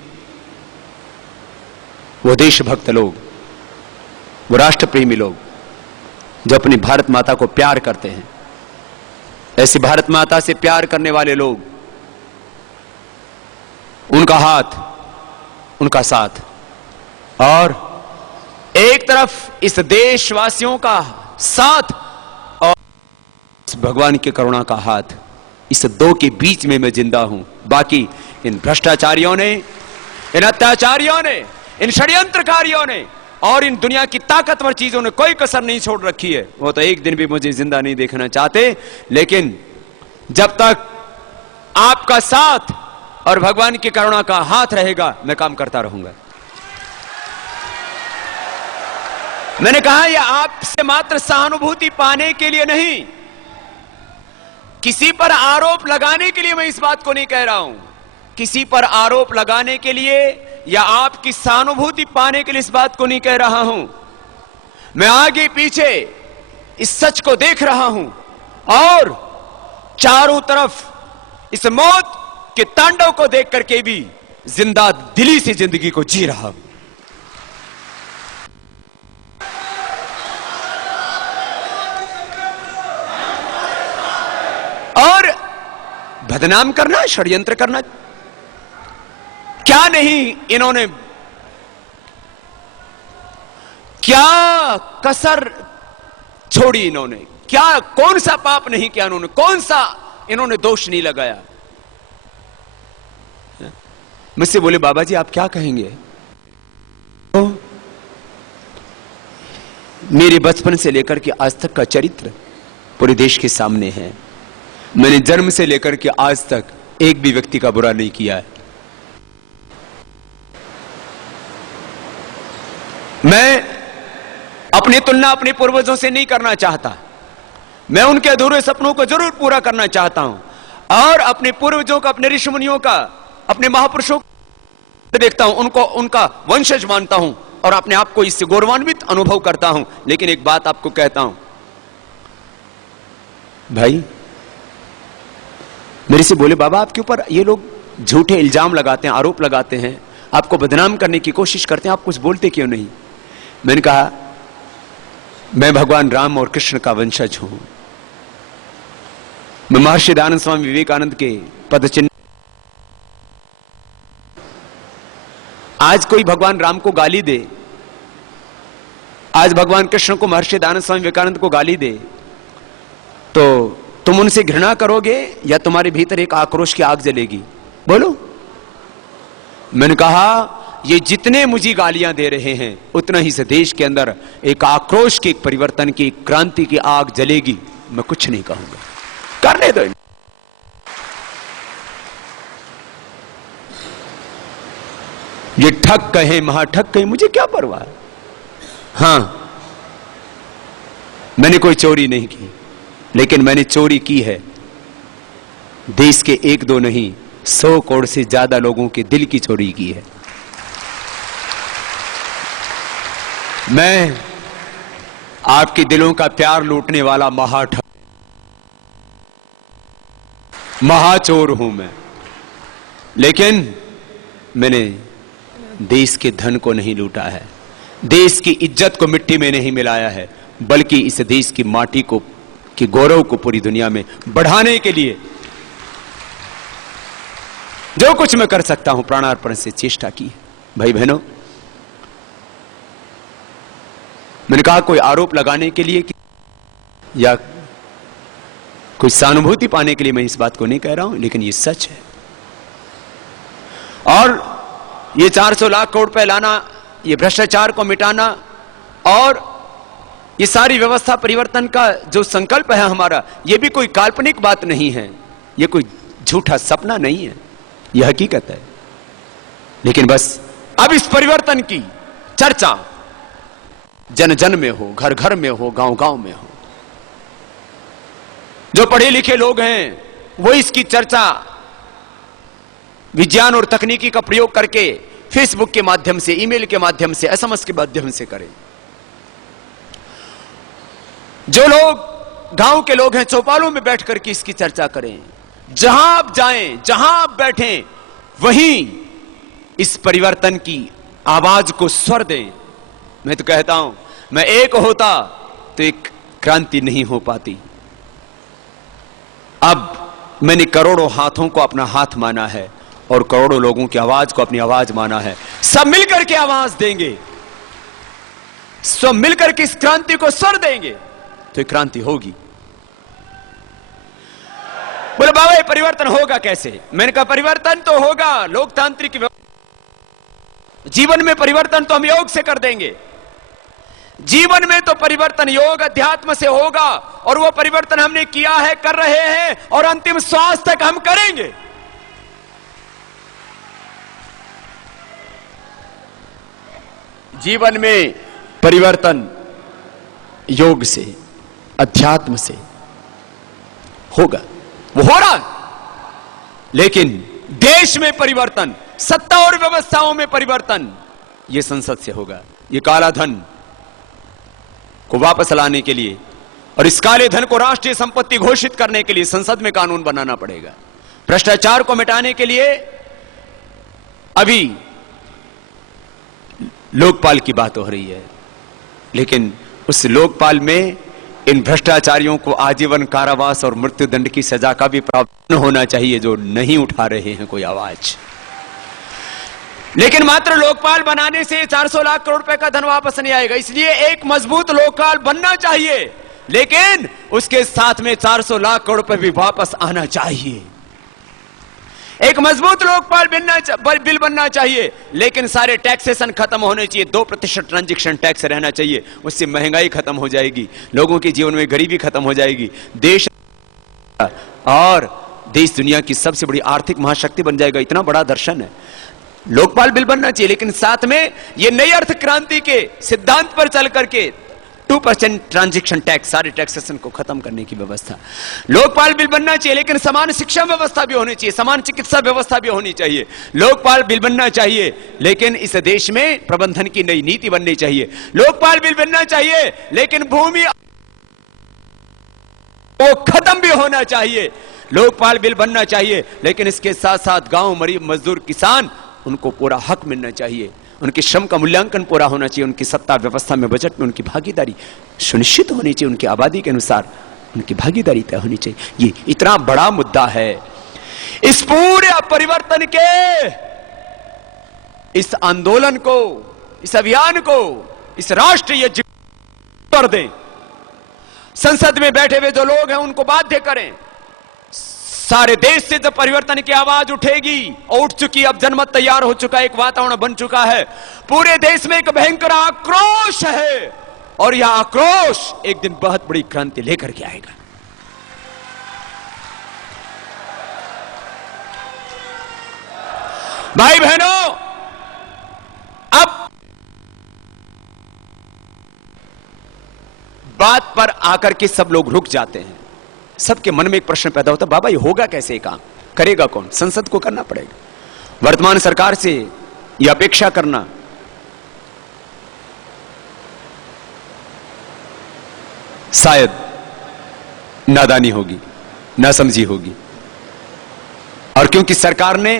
वो देशभक्त लोग, वो राष्ट्र प्रेमी लोग जो अपनी भारत माता को प्यार करते हैं, ऐसी भारत माता से प्यार करने वाले लोग, उनका हाथ, उनका साथ, और एक तरफ इस देशवासियों का साथ और इस भगवान की करुणा का हाथ, इस दो के बीच में मैं जिंदा हूं। बाकी इन भ्रष्टाचारियों ने, इन अत्याचारियों ने, इन षड्यंत्रकारियों ने और इन दुनिया की ताकतवर चीजों ने कोई कसर नहीं छोड़ रखी है। वो तो एक दिन भी मुझे जिंदा नहीं देखना चाहते, लेकिन जब तक आपका साथ और भगवान की करुणा का हाथ रहेगा, मैं काम करता रहूंगा। मैंने कहा यह आपसे मात्र सहानुभूति पाने के लिए नहीं, किसी पर आरोप लगाने के लिए मैं इस बात को नहीं कह रहा हूं। किसी पर आरोप लगाने के लिए या आपकी सहानुभूति पाने के लिए इस बात को नहीं कह रहा हूं। मैं आगे पीछे इस सच को देख रहा हूं और चारों तरफ इस मौत के तांडव को देख करके भी जिंदा दिली से जिंदगी को जी रहा हूं। और बदनाम करना, षड्यंत्र करना, क्या नहीं इन्होंने, क्या कसर छोड़ी इन्होंने, क्या कौन सा पाप नहीं किया इन्होंने, कौन सा इन्होंने दोष नहीं लगाया। मुझसे बोले बाबा जी आप क्या कहेंगे? तो मेरे बचपन से लेकर के आज तक का चरित्र पूरे देश के सामने है। मैंने जन्म से लेकर के आज तक एक भी व्यक्ति का बुरा नहीं किया है। मैं अपनी तुलना अपने पूर्वजों से नहीं करना चाहता। मैं उनके अधूरे सपनों को जरूर पूरा करना चाहता हूं और अपने पूर्वजों का, अपने ऋषि मुनियों का, अपने महापुरुषों को देखता हूं, उनको उनका वंशज मानता हूं और अपने आप को इससे गौरवान्वित अनुभव करता हूं। लेकिन एक बात आपको कहता हूं भाई, मेरे से बोले बाबा आपके ऊपर ये लोग झूठे इल्जाम लगाते हैं, आरोप लगाते हैं, आपको बदनाम करने की कोशिश करते हैं, आप कुछ बोलते क्यों नहीं? मैंने कहा मैं भगवान राम और कृष्ण का वंशज हूं। मैं महर्षि दयानंद स्वामी विवेकानंद के पदचिन्ह। आज कोई भगवान राम को गाली दे, आज भगवान कृष्ण को, महर्षि दयानंद स्वामी विवेकानंद को गाली दे, तो तुम उनसे घृणा करोगे या तुम्हारे भीतर एक आक्रोश की आग जलेगी? बोलो। मैंने कहा ये जितने मुझे गालियां दे रहे हैं उतना ही से देश के अंदर एक आक्रोश की, एक परिवर्तन की, एक क्रांति की आग जलेगी। मैं कुछ नहीं कहूंगा, करने दो। ये ठग कहे, महाठग कहे, मुझे क्या परवाह है। हां, मैंने कोई चोरी नहीं की, लेकिन मैंने चोरी की है देश के 1-2 नहीं 100 करोड़ से ज्यादा लोगों के दिल की चोरी की है। मैं आपके दिलों का प्यार लूटने वाला महाठग, महाचोर हूं मैं। लेकिन मैंने देश के धन को नहीं लूटा है, देश की इज्जत को मिट्टी में नहीं मिलाया है, बल्कि इस देश की माटी को, की गौरव को पूरी दुनिया में बढ़ाने के लिए जो कुछ मैं कर सकता हूं प्राणार्पण से चेष्टा की है। भाई बहनों, मैंने कहा कोई आरोप लगाने के लिए या कोई सहानुभूति पाने के लिए मैं इस बात को नहीं कह रहा हूं, लेकिन ये सच है। और ये 400 लाख करोड़ रुपए लाना, ये भ्रष्टाचार को मिटाना और ये सारी व्यवस्था परिवर्तन का जो संकल्प है हमारा, ये भी कोई काल्पनिक बात नहीं है, ये कोई झूठा सपना नहीं है, यह हकीकत है। लेकिन बस अब इस परिवर्तन की चर्चा जन जन में हो, घर घर में हो, गांव गांव में हो। जो पढ़े लिखे लोग हैं वो इसकी चर्चा विज्ञान और तकनीकी का प्रयोग करके फेसबुक के माध्यम से, ईमेल के माध्यम से, एसएमएस के माध्यम से करें। जो लोग गांव के लोग हैं चौपालों में बैठ करके इसकी चर्चा करें। जहां आप जाएं, जहां आप बैठें, वहीं इस परिवर्तन की आवाज को स्वर दें। मैं तो कहता हूं, मैं एक होता तो एक क्रांति नहीं हो पाती। अब मैंने करोड़ों हाथों को अपना हाथ माना है और करोड़ों लोगों की आवाज को अपनी आवाज माना है। सब मिलकर के आवाज देंगे, सब मिलकर के इस क्रांति को स्वर देंगे तो ये क्रांति होगी। बोले बाबा ये परिवर्तन होगा कैसे? मैंने कहा परिवर्तन तो होगा लोकतांत्रिक जीवन में। परिवर्तन तो हम योग से कर देंगे। जीवन में तो परिवर्तन योग अध्यात्म से होगा और वो परिवर्तन हमने किया है, कर रहे हैं और अंतिम श्वास तक हम करेंगे। जीवन में परिवर्तन योग से, अध्यात्म से होगा, वो हो रहा है। लेकिन देश में परिवर्तन, सत्ता और व्यवस्थाओं में परिवर्तन, यह संसद से होगा। ये काला धन को वापस लाने के लिए और इस काले धन को राष्ट्रीय संपत्ति घोषित करने के लिए संसद में कानून बनाना पड़ेगा। भ्रष्टाचार को मिटाने के लिए अभी लोकपाल की बात हो रही है, लेकिन उस लोकपाल में इन भ्रष्टाचारियों को आजीवन कारावास और मृत्युदंड की सजा का भी प्रावधान होना चाहिए, जो नहीं उठा रहे हैं कोई आवाज। लेकिन मात्र लोकपाल बनाने से 400 लाख करोड़ रुपए का धन वापस नहीं आएगा। इसलिए एक मजबूत लोकपाल बनना चाहिए, लेकिन उसके साथ में 400 लाख करोड़ रुपए भी वापस आना चाहिए। एक मजबूत लोकपाल बिल बनना चाहिए, लेकिन सारे टैक्सेशन खत्म होने चाहिए। 2% ट्रांजैक्शन टैक्स रहना चाहिए, उससे महंगाई खत्म हो जाएगी, लोगों के जीवन में गरीबी खत्म हो जाएगी, देश दुनिया की सबसे बड़ी आर्थिक महाशक्ति बन जाएगा। इतना बड़ा दर्शन है। लोकपाल बिल बनना चाहिए, लेकिन साथ में यह नई अर्थ क्रांति के सिद्धांत पर चल करके 2% ट्रांजैक्शन टैक्स, सारे टैक्सेशन को खत्म करने की व्यवस्था। लोकपाल बिल बनना चाहिए, लेकिन समान शिक्षा व्यवस्था भी होनी चाहिए, समान चिकित्सा व्यवस्था भी होनी चाहिए। लोकपाल बिल बनना चाहिए, लेकिन इस देश में प्रबंधन की नई नीति बननी चाहिए। लोकपाल बिल बनना चाहिए, लेकिन भूमि वो खत्म भी होना चाहिए। लोकपाल बिल बनना चाहिए, लेकिन इसके साथ साथ गांव मजदूर किसान, उनको पूरा हक मिलना चाहिए, उनके श्रम का मूल्यांकन पूरा होना चाहिए, उनकी सत्ता व्यवस्था में बजट में उनकी भागीदारी सुनिश्चित होनी चाहिए, उनकी आबादी के अनुसार उनकी भागीदारी तय होनी चाहिए। ये इतना बड़ा मुद्दा है। इस पूरे परिवर्तन के इस आंदोलन को, इस अभियान को, इस राष्ट्रीय कर दें। संसद में बैठे हुए जो लोग हैं उनको बाध्य करें। सारे देश से जब परिवर्तन की आवाज उठेगी, उठ चुकी, अब जनमत तैयार हो चुका है, एक वातावरण बन चुका है, पूरे देश में एक भयंकर आक्रोश है, और यह आक्रोश एक दिन बहुत बड़ी क्रांति लेकर के आएगा। भाई बहनों, अब बात पर आकर के सब लोग रुक जाते हैं। सबके मन में एक प्रश्न पैदा होता है, बाबा ये होगा कैसे, काम करेगा कौन? संसद को करना पड़ेगा। वर्तमान सरकार से यह अपेक्षा करना शायद नादानी होगी, नासमझी होगी। और क्योंकि सरकार ने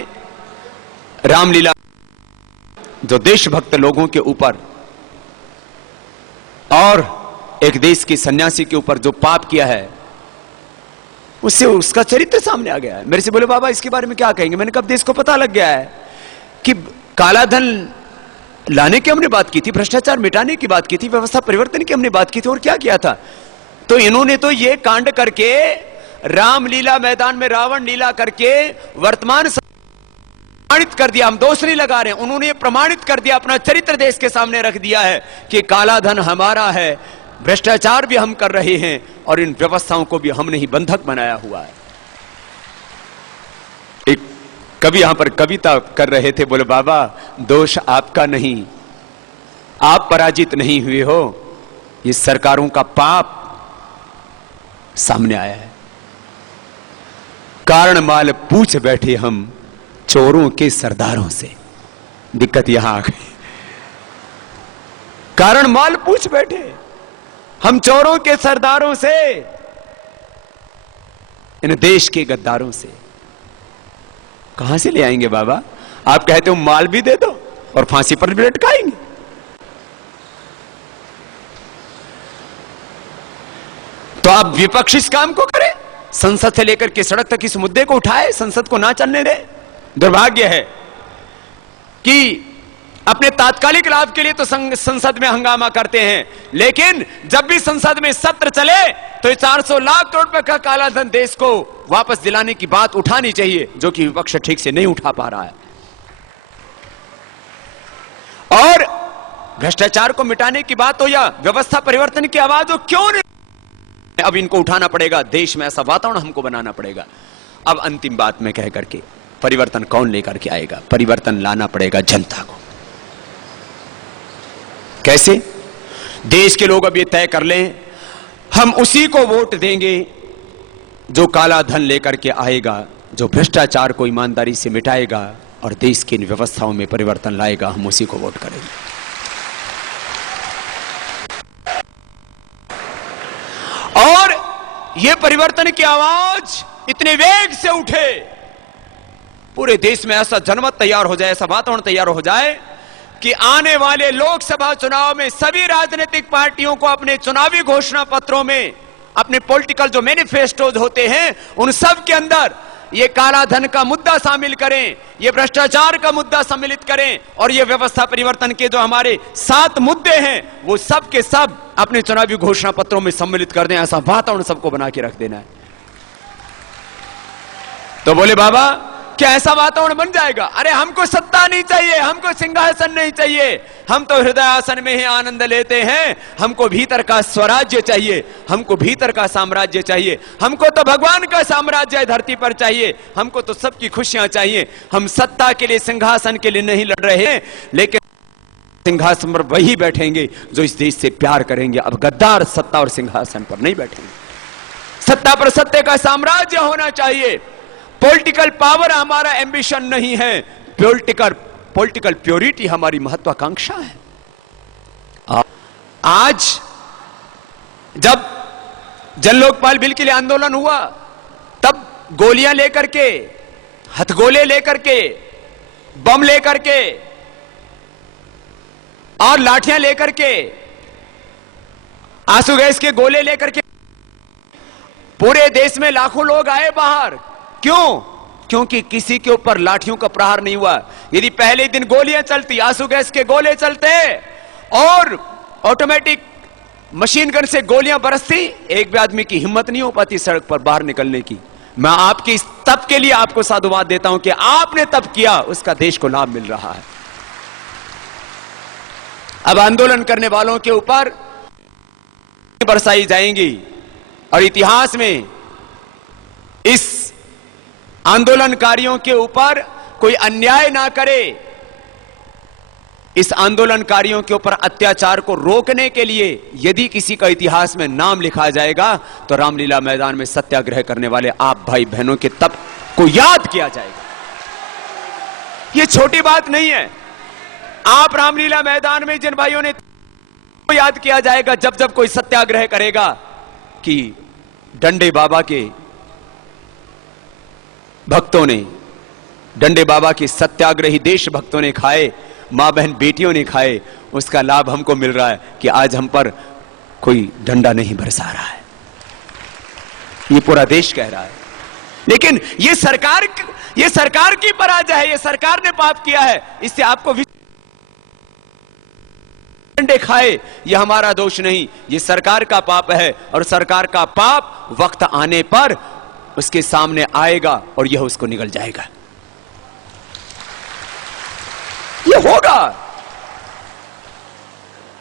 रामलीला जो देशभक्त लोगों के ऊपर और एक देश के सन्यासी के ऊपर जो पाप किया है, उससे उसका चरित्र सामने आ गया है। मेरे से बोले बाबा इसके बारे में क्या कहेंगे? मैंने कहा देश को पता लग गया है कि काला धन लाने की हमने बात की थी, भ्रष्टाचार मिटाने की बात की थी, व्यवस्था परिवर्तन की हमने बात की थी, और क्या किया था? तो इन्होंने तो ये कांड करके रामलीला मैदान में रावण लीला करके वर्तमान प्रमाणित कर दिया। हम दोष नहीं लगा रहे, उन्होंने प्रमाणित कर दिया, अपना चरित्र देश के सामने रख दिया है कि काला धन हमारा है, भ्रष्टाचार भी हम कर रहे हैं, और इन व्यवस्थाओं को भी हमने ही बंधक बनाया हुआ है। एक कवि यहां पर कविता कर रहे थे, बोले बाबा दोष आपका नहीं, आप पराजित नहीं हुए हो, ये सरकारों का पाप सामने आया है। कारण माल पूछ बैठे हम चोरों के सरदारों से। दिक्कत यहां आ गई, कारण माल पूछ बैठे हम चोरों के सरदारों से, इन देश के गद्दारों से। कहां से ले आएंगे बाबा? आप कहते हो माल भी दे दो और फांसी पर भी लटकाएंगे। तो आप विपक्ष इस काम को करे, संसद से लेकर के सड़क तक इस मुद्दे को उठाए, संसद को ना चलने दे। दुर्भाग्य है कि अपने तात्कालिक लाभ के लिए तो संसद में हंगामा करते हैं, लेकिन जब भी संसद में सत्र चले तो 400 लाख करोड़ रुपए का काला धन देश को वापस दिलाने की बात उठानी चाहिए, जो कि विपक्ष ठीक से नहीं उठा पा रहा है। और भ्रष्टाचार को मिटाने की बात हो या व्यवस्था परिवर्तन की आवाज हो, क्यों नहीं? अब इनको उठाना पड़ेगा, देश में ऐसा वातावरण हमको बनाना पड़ेगा। अब अंतिम बात में कह करके, परिवर्तन कौन लेकर के आएगा? परिवर्तन लाना पड़ेगा जनता को। कैसे? देश के लोग अब ये तय कर लें, हम उसी को वोट देंगे जो काला धन लेकर के आएगा, जो भ्रष्टाचार को ईमानदारी से मिटाएगा और देश की इन व्यवस्थाओं में परिवर्तन लाएगा, हम उसी को वोट करेंगे। और यह परिवर्तन की आवाज इतने वेग से उठे, पूरे देश में ऐसा जनमत तैयार हो जाए, ऐसा वातावरण तैयार हो जाए कि आने वाले लोकसभा चुनाव में सभी राजनीतिक पार्टियों को अपने चुनावी घोषणा पत्रों में, अपने पॉलिटिकल जो मैनिफेस्टोज होते हैं, उन सब के अंदर ये काला धन का मुद्दा शामिल करें, ये भ्रष्टाचार का मुद्दा सम्मिलित करें, और ये व्यवस्था परिवर्तन के जो हमारे 7 मुद्दे हैं वो सब के सब अपने चुनावी घोषणा पत्रों में सम्मिलित कर दें। ऐसा वातावरण सबको बना के रख देना है। तो बोले बाबा क्या ऐसा वातावरण बन जाएगा? अरे हमको सत्ता नहीं चाहिए, हमको सिंहासन नहीं चाहिए, हम तो हृदय आसन में ही आनंद लेते हैं, हमको भीतर का स्वराज्य चाहिए, हमको भीतर का साम्राज्य चाहिए, हमको तो भगवान का साम्राज्य धरती पर चाहिए, हमको तो सबकी खुशियां चाहिए। हम सत्ता के लिए, सिंहासन के लिए नहीं लड़ रहे हैं, लेकिन सिंहासन पर वही बैठेंगे जो इस देश से प्यार करेंगे। अब गद्दार सत्ता और सिंहासन पर नहीं बैठेंगे। सत्ता पर सत्य का साम्राज्य होना चाहिए। पॉलिटिकल पावर हमारा एम्बिशन नहीं है, पॉलिटिकल प्योरिटी हमारी महत्वाकांक्षा है। आज जब जन लोकपाल बिल के लिए आंदोलन हुआ, तब गोलियां लेकर के, हथगोले लेकर के, बम लेकर के और लाठियां लेकर के, आंसू गैस के गोले लेकर के पूरे देश में लाखों लोग आए बाहर। क्यों? क्योंकि किसी के ऊपर लाठियों का प्रहार नहीं हुआ। यदि पहले दिन गोलियां चलती, आंसू गैस के गोले चलते और ऑटोमेटिक मशीन गन से गोलियां बरसती, एक भी आदमी की हिम्मत नहीं हो पाती सड़क पर बाहर निकलने की। मैं आपकी इस तप के लिए आपको साधुवाद देता हूं कि आपने तप किया, उसका देश को लाभ मिल रहा है। अब आंदोलन करने वालों के ऊपर बरसाई जाएंगी और इतिहास में इस आंदोलनकारियों के ऊपर कोई अन्याय ना करे, इस आंदोलनकारियों के ऊपर अत्याचार को रोकने के लिए यदि किसी का इतिहास में नाम लिखा जाएगा तो रामलीला मैदान में सत्याग्रह करने वाले आप भाई बहनों के तप को याद किया जाएगा। यह छोटी बात नहीं है। आप रामलीला मैदान में जिन भाइयों ने तो याद किया जाएगा जब जब कोई सत्याग्रह करेगा कि डंडे बाबा के भक्तों ने, डंडे बाबा के सत्याग्रही देशभक्तों ने खाए, मां बहन बेटियों ने खाए, उसका लाभ हमको मिल रहा है कि आज हम पर कोई डंडा नहीं बरसा रहा है। ये पूरा देश कह रहा है। लेकिन ये सरकार की पराजय है, ये सरकार ने पाप किया है। इससे आपको डंडे खाए, यह हमारा दोष नहीं, यह सरकार का पाप है। और सरकार का पाप वक्त आने पर उसके सामने आएगा और यह उसको निगल जाएगा। यह होगा।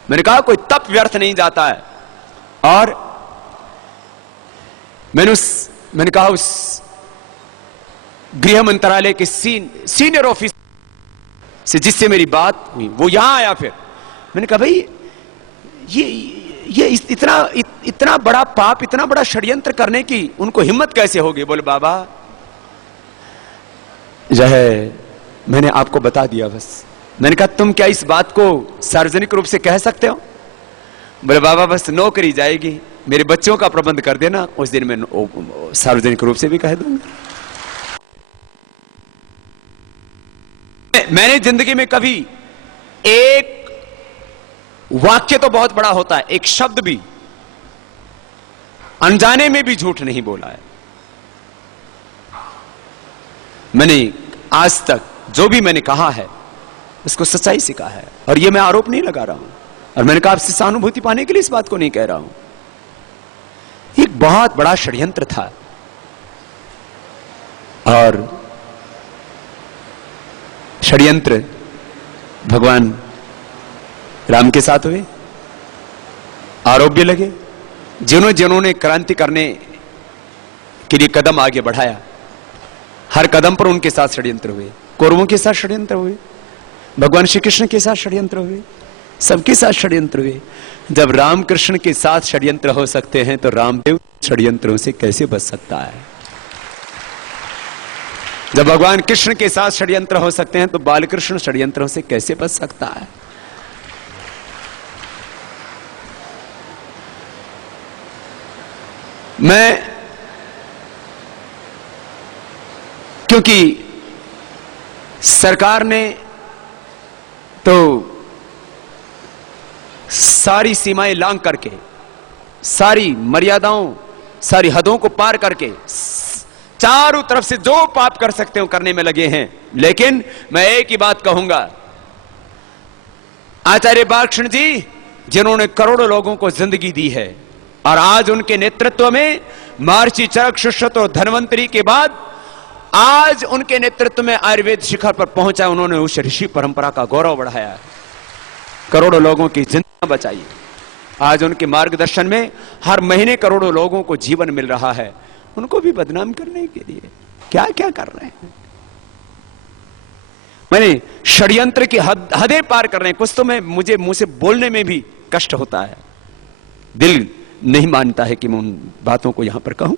मैंने कहा कोई तप व्यर्थ नहीं जाता है। और मैंने कहा उस गृह मंत्रालय के सीनियर ऑफिसर से जिससे मेरी बात हुई, वो यहां आया। फिर मैंने कहा भाई ये इतना बड़ा पाप, इतना बड़ा षड्यंत्र करने की उनको हिम्मत कैसे होगी? बोले बाबा जो है मैंने आपको बता दिया बस। मैंने कहा तुम क्या इस बात को सार्वजनिक रूप से कह सकते हो? बोले बाबा बस नौकरी जाएगी, मेरे बच्चों का प्रबंध कर देना, उस दिन मैं सार्वजनिक रूप से भी कह दूंगा। मैंने जिंदगी में कभी एक वाक्य तो बहुत बड़ा होता है, एक शब्द भी अनजाने में भी झूठ नहीं बोला है। मैंने आज तक जो भी मैंने कहा है उसको सच्चाई से कहा है। और यह मैं आरोप नहीं लगा रहा हूं, और मैंने कहा आपसे सहानुभूति पाने के लिए इस बात को नहीं कह रहा हूं। एक बहुत बड़ा षड्यंत्र था और षड्यंत्र भगवान राम के साथ हुए, आरोग्य लगे। जिन्होंने क्रांति करने के लिए कदम आगे बढ़ाया, हर कदम पर उनके साथ षड्यंत्र हुए। कौरवों के साथ षड्यंत्र हुए, भगवान श्री कृष्ण के साथ षड्यंत्र हुए, सबके साथ षड्यंत्र हुए। जब रामकृष्ण के साथ षड्यंत्र हो सकते हैं तो रामदेव षड्यंत्रों से कैसे बच सकता है? जब भगवान कृष्ण के साथ षड्यंत्र हो सकते हैं तो बालकृष्ण षड्यंत्रों से कैसे बच सकता है? मैं क्योंकि सरकार ने तो सारी सीमाएं लांघ करके, सारी मर्यादाओं, सारी हदों को पार करके चारों तरफ से जो पाप कर सकते हो करने में लगे हैं। लेकिन मैं एक ही बात कहूंगा, आचार्य बालकृष्ण जी जिन्होंने करोड़ों लोगों को जिंदगी दी है और आज उनके नेतृत्व में महर्षि चरक, शुश्रुत और धन्वंतरी के बाद आज उनके नेतृत्व में आयुर्वेद शिखर पर पहुंचा, उन्होंने उस ऋषि परंपरा का गौरव बढ़ाया है, करोड़ों लोगों की जिंदगी बचाई। आज उनके मार्गदर्शन में हर महीने करोड़ों लोगों को जीवन मिल रहा है। उनको भी बदनाम करने के लिए क्या क्या कर रहे हैं। मैंने षड्यंत्र की हदें पार कर रहे हैं। कुछ तो मुझे मुंह से बोलने में भी कष्ट होता है, दिल नहीं मानता है कि मैं उन बातों को यहां पर कहूं,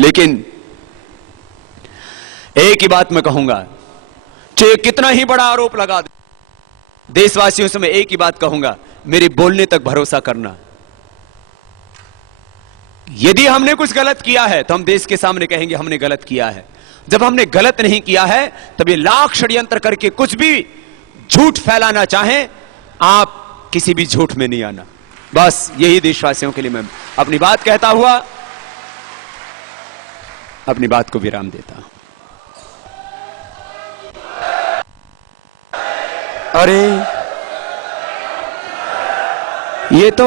लेकिन एक ही बात मैं कहूंगा, चाहे कितना ही बड़ा आरोप लगा दे, देशवासियों से मैं एक ही बात कहूंगा, मेरे बोलने तक भरोसा करना। यदि हमने कुछ गलत किया है तो हम देश के सामने कहेंगे हमने गलत किया है। जब हमने गलत नहीं किया है तब ये लाख षड्यंत्र करके कुछ भी झूठ फैलाना चाहें, आप किसी भी झूठ में नहीं आना। बस यही देशवासियों के लिए मैं अपनी बात कहता हुआ अपनी बात को विराम देता हूं। अरे ये तो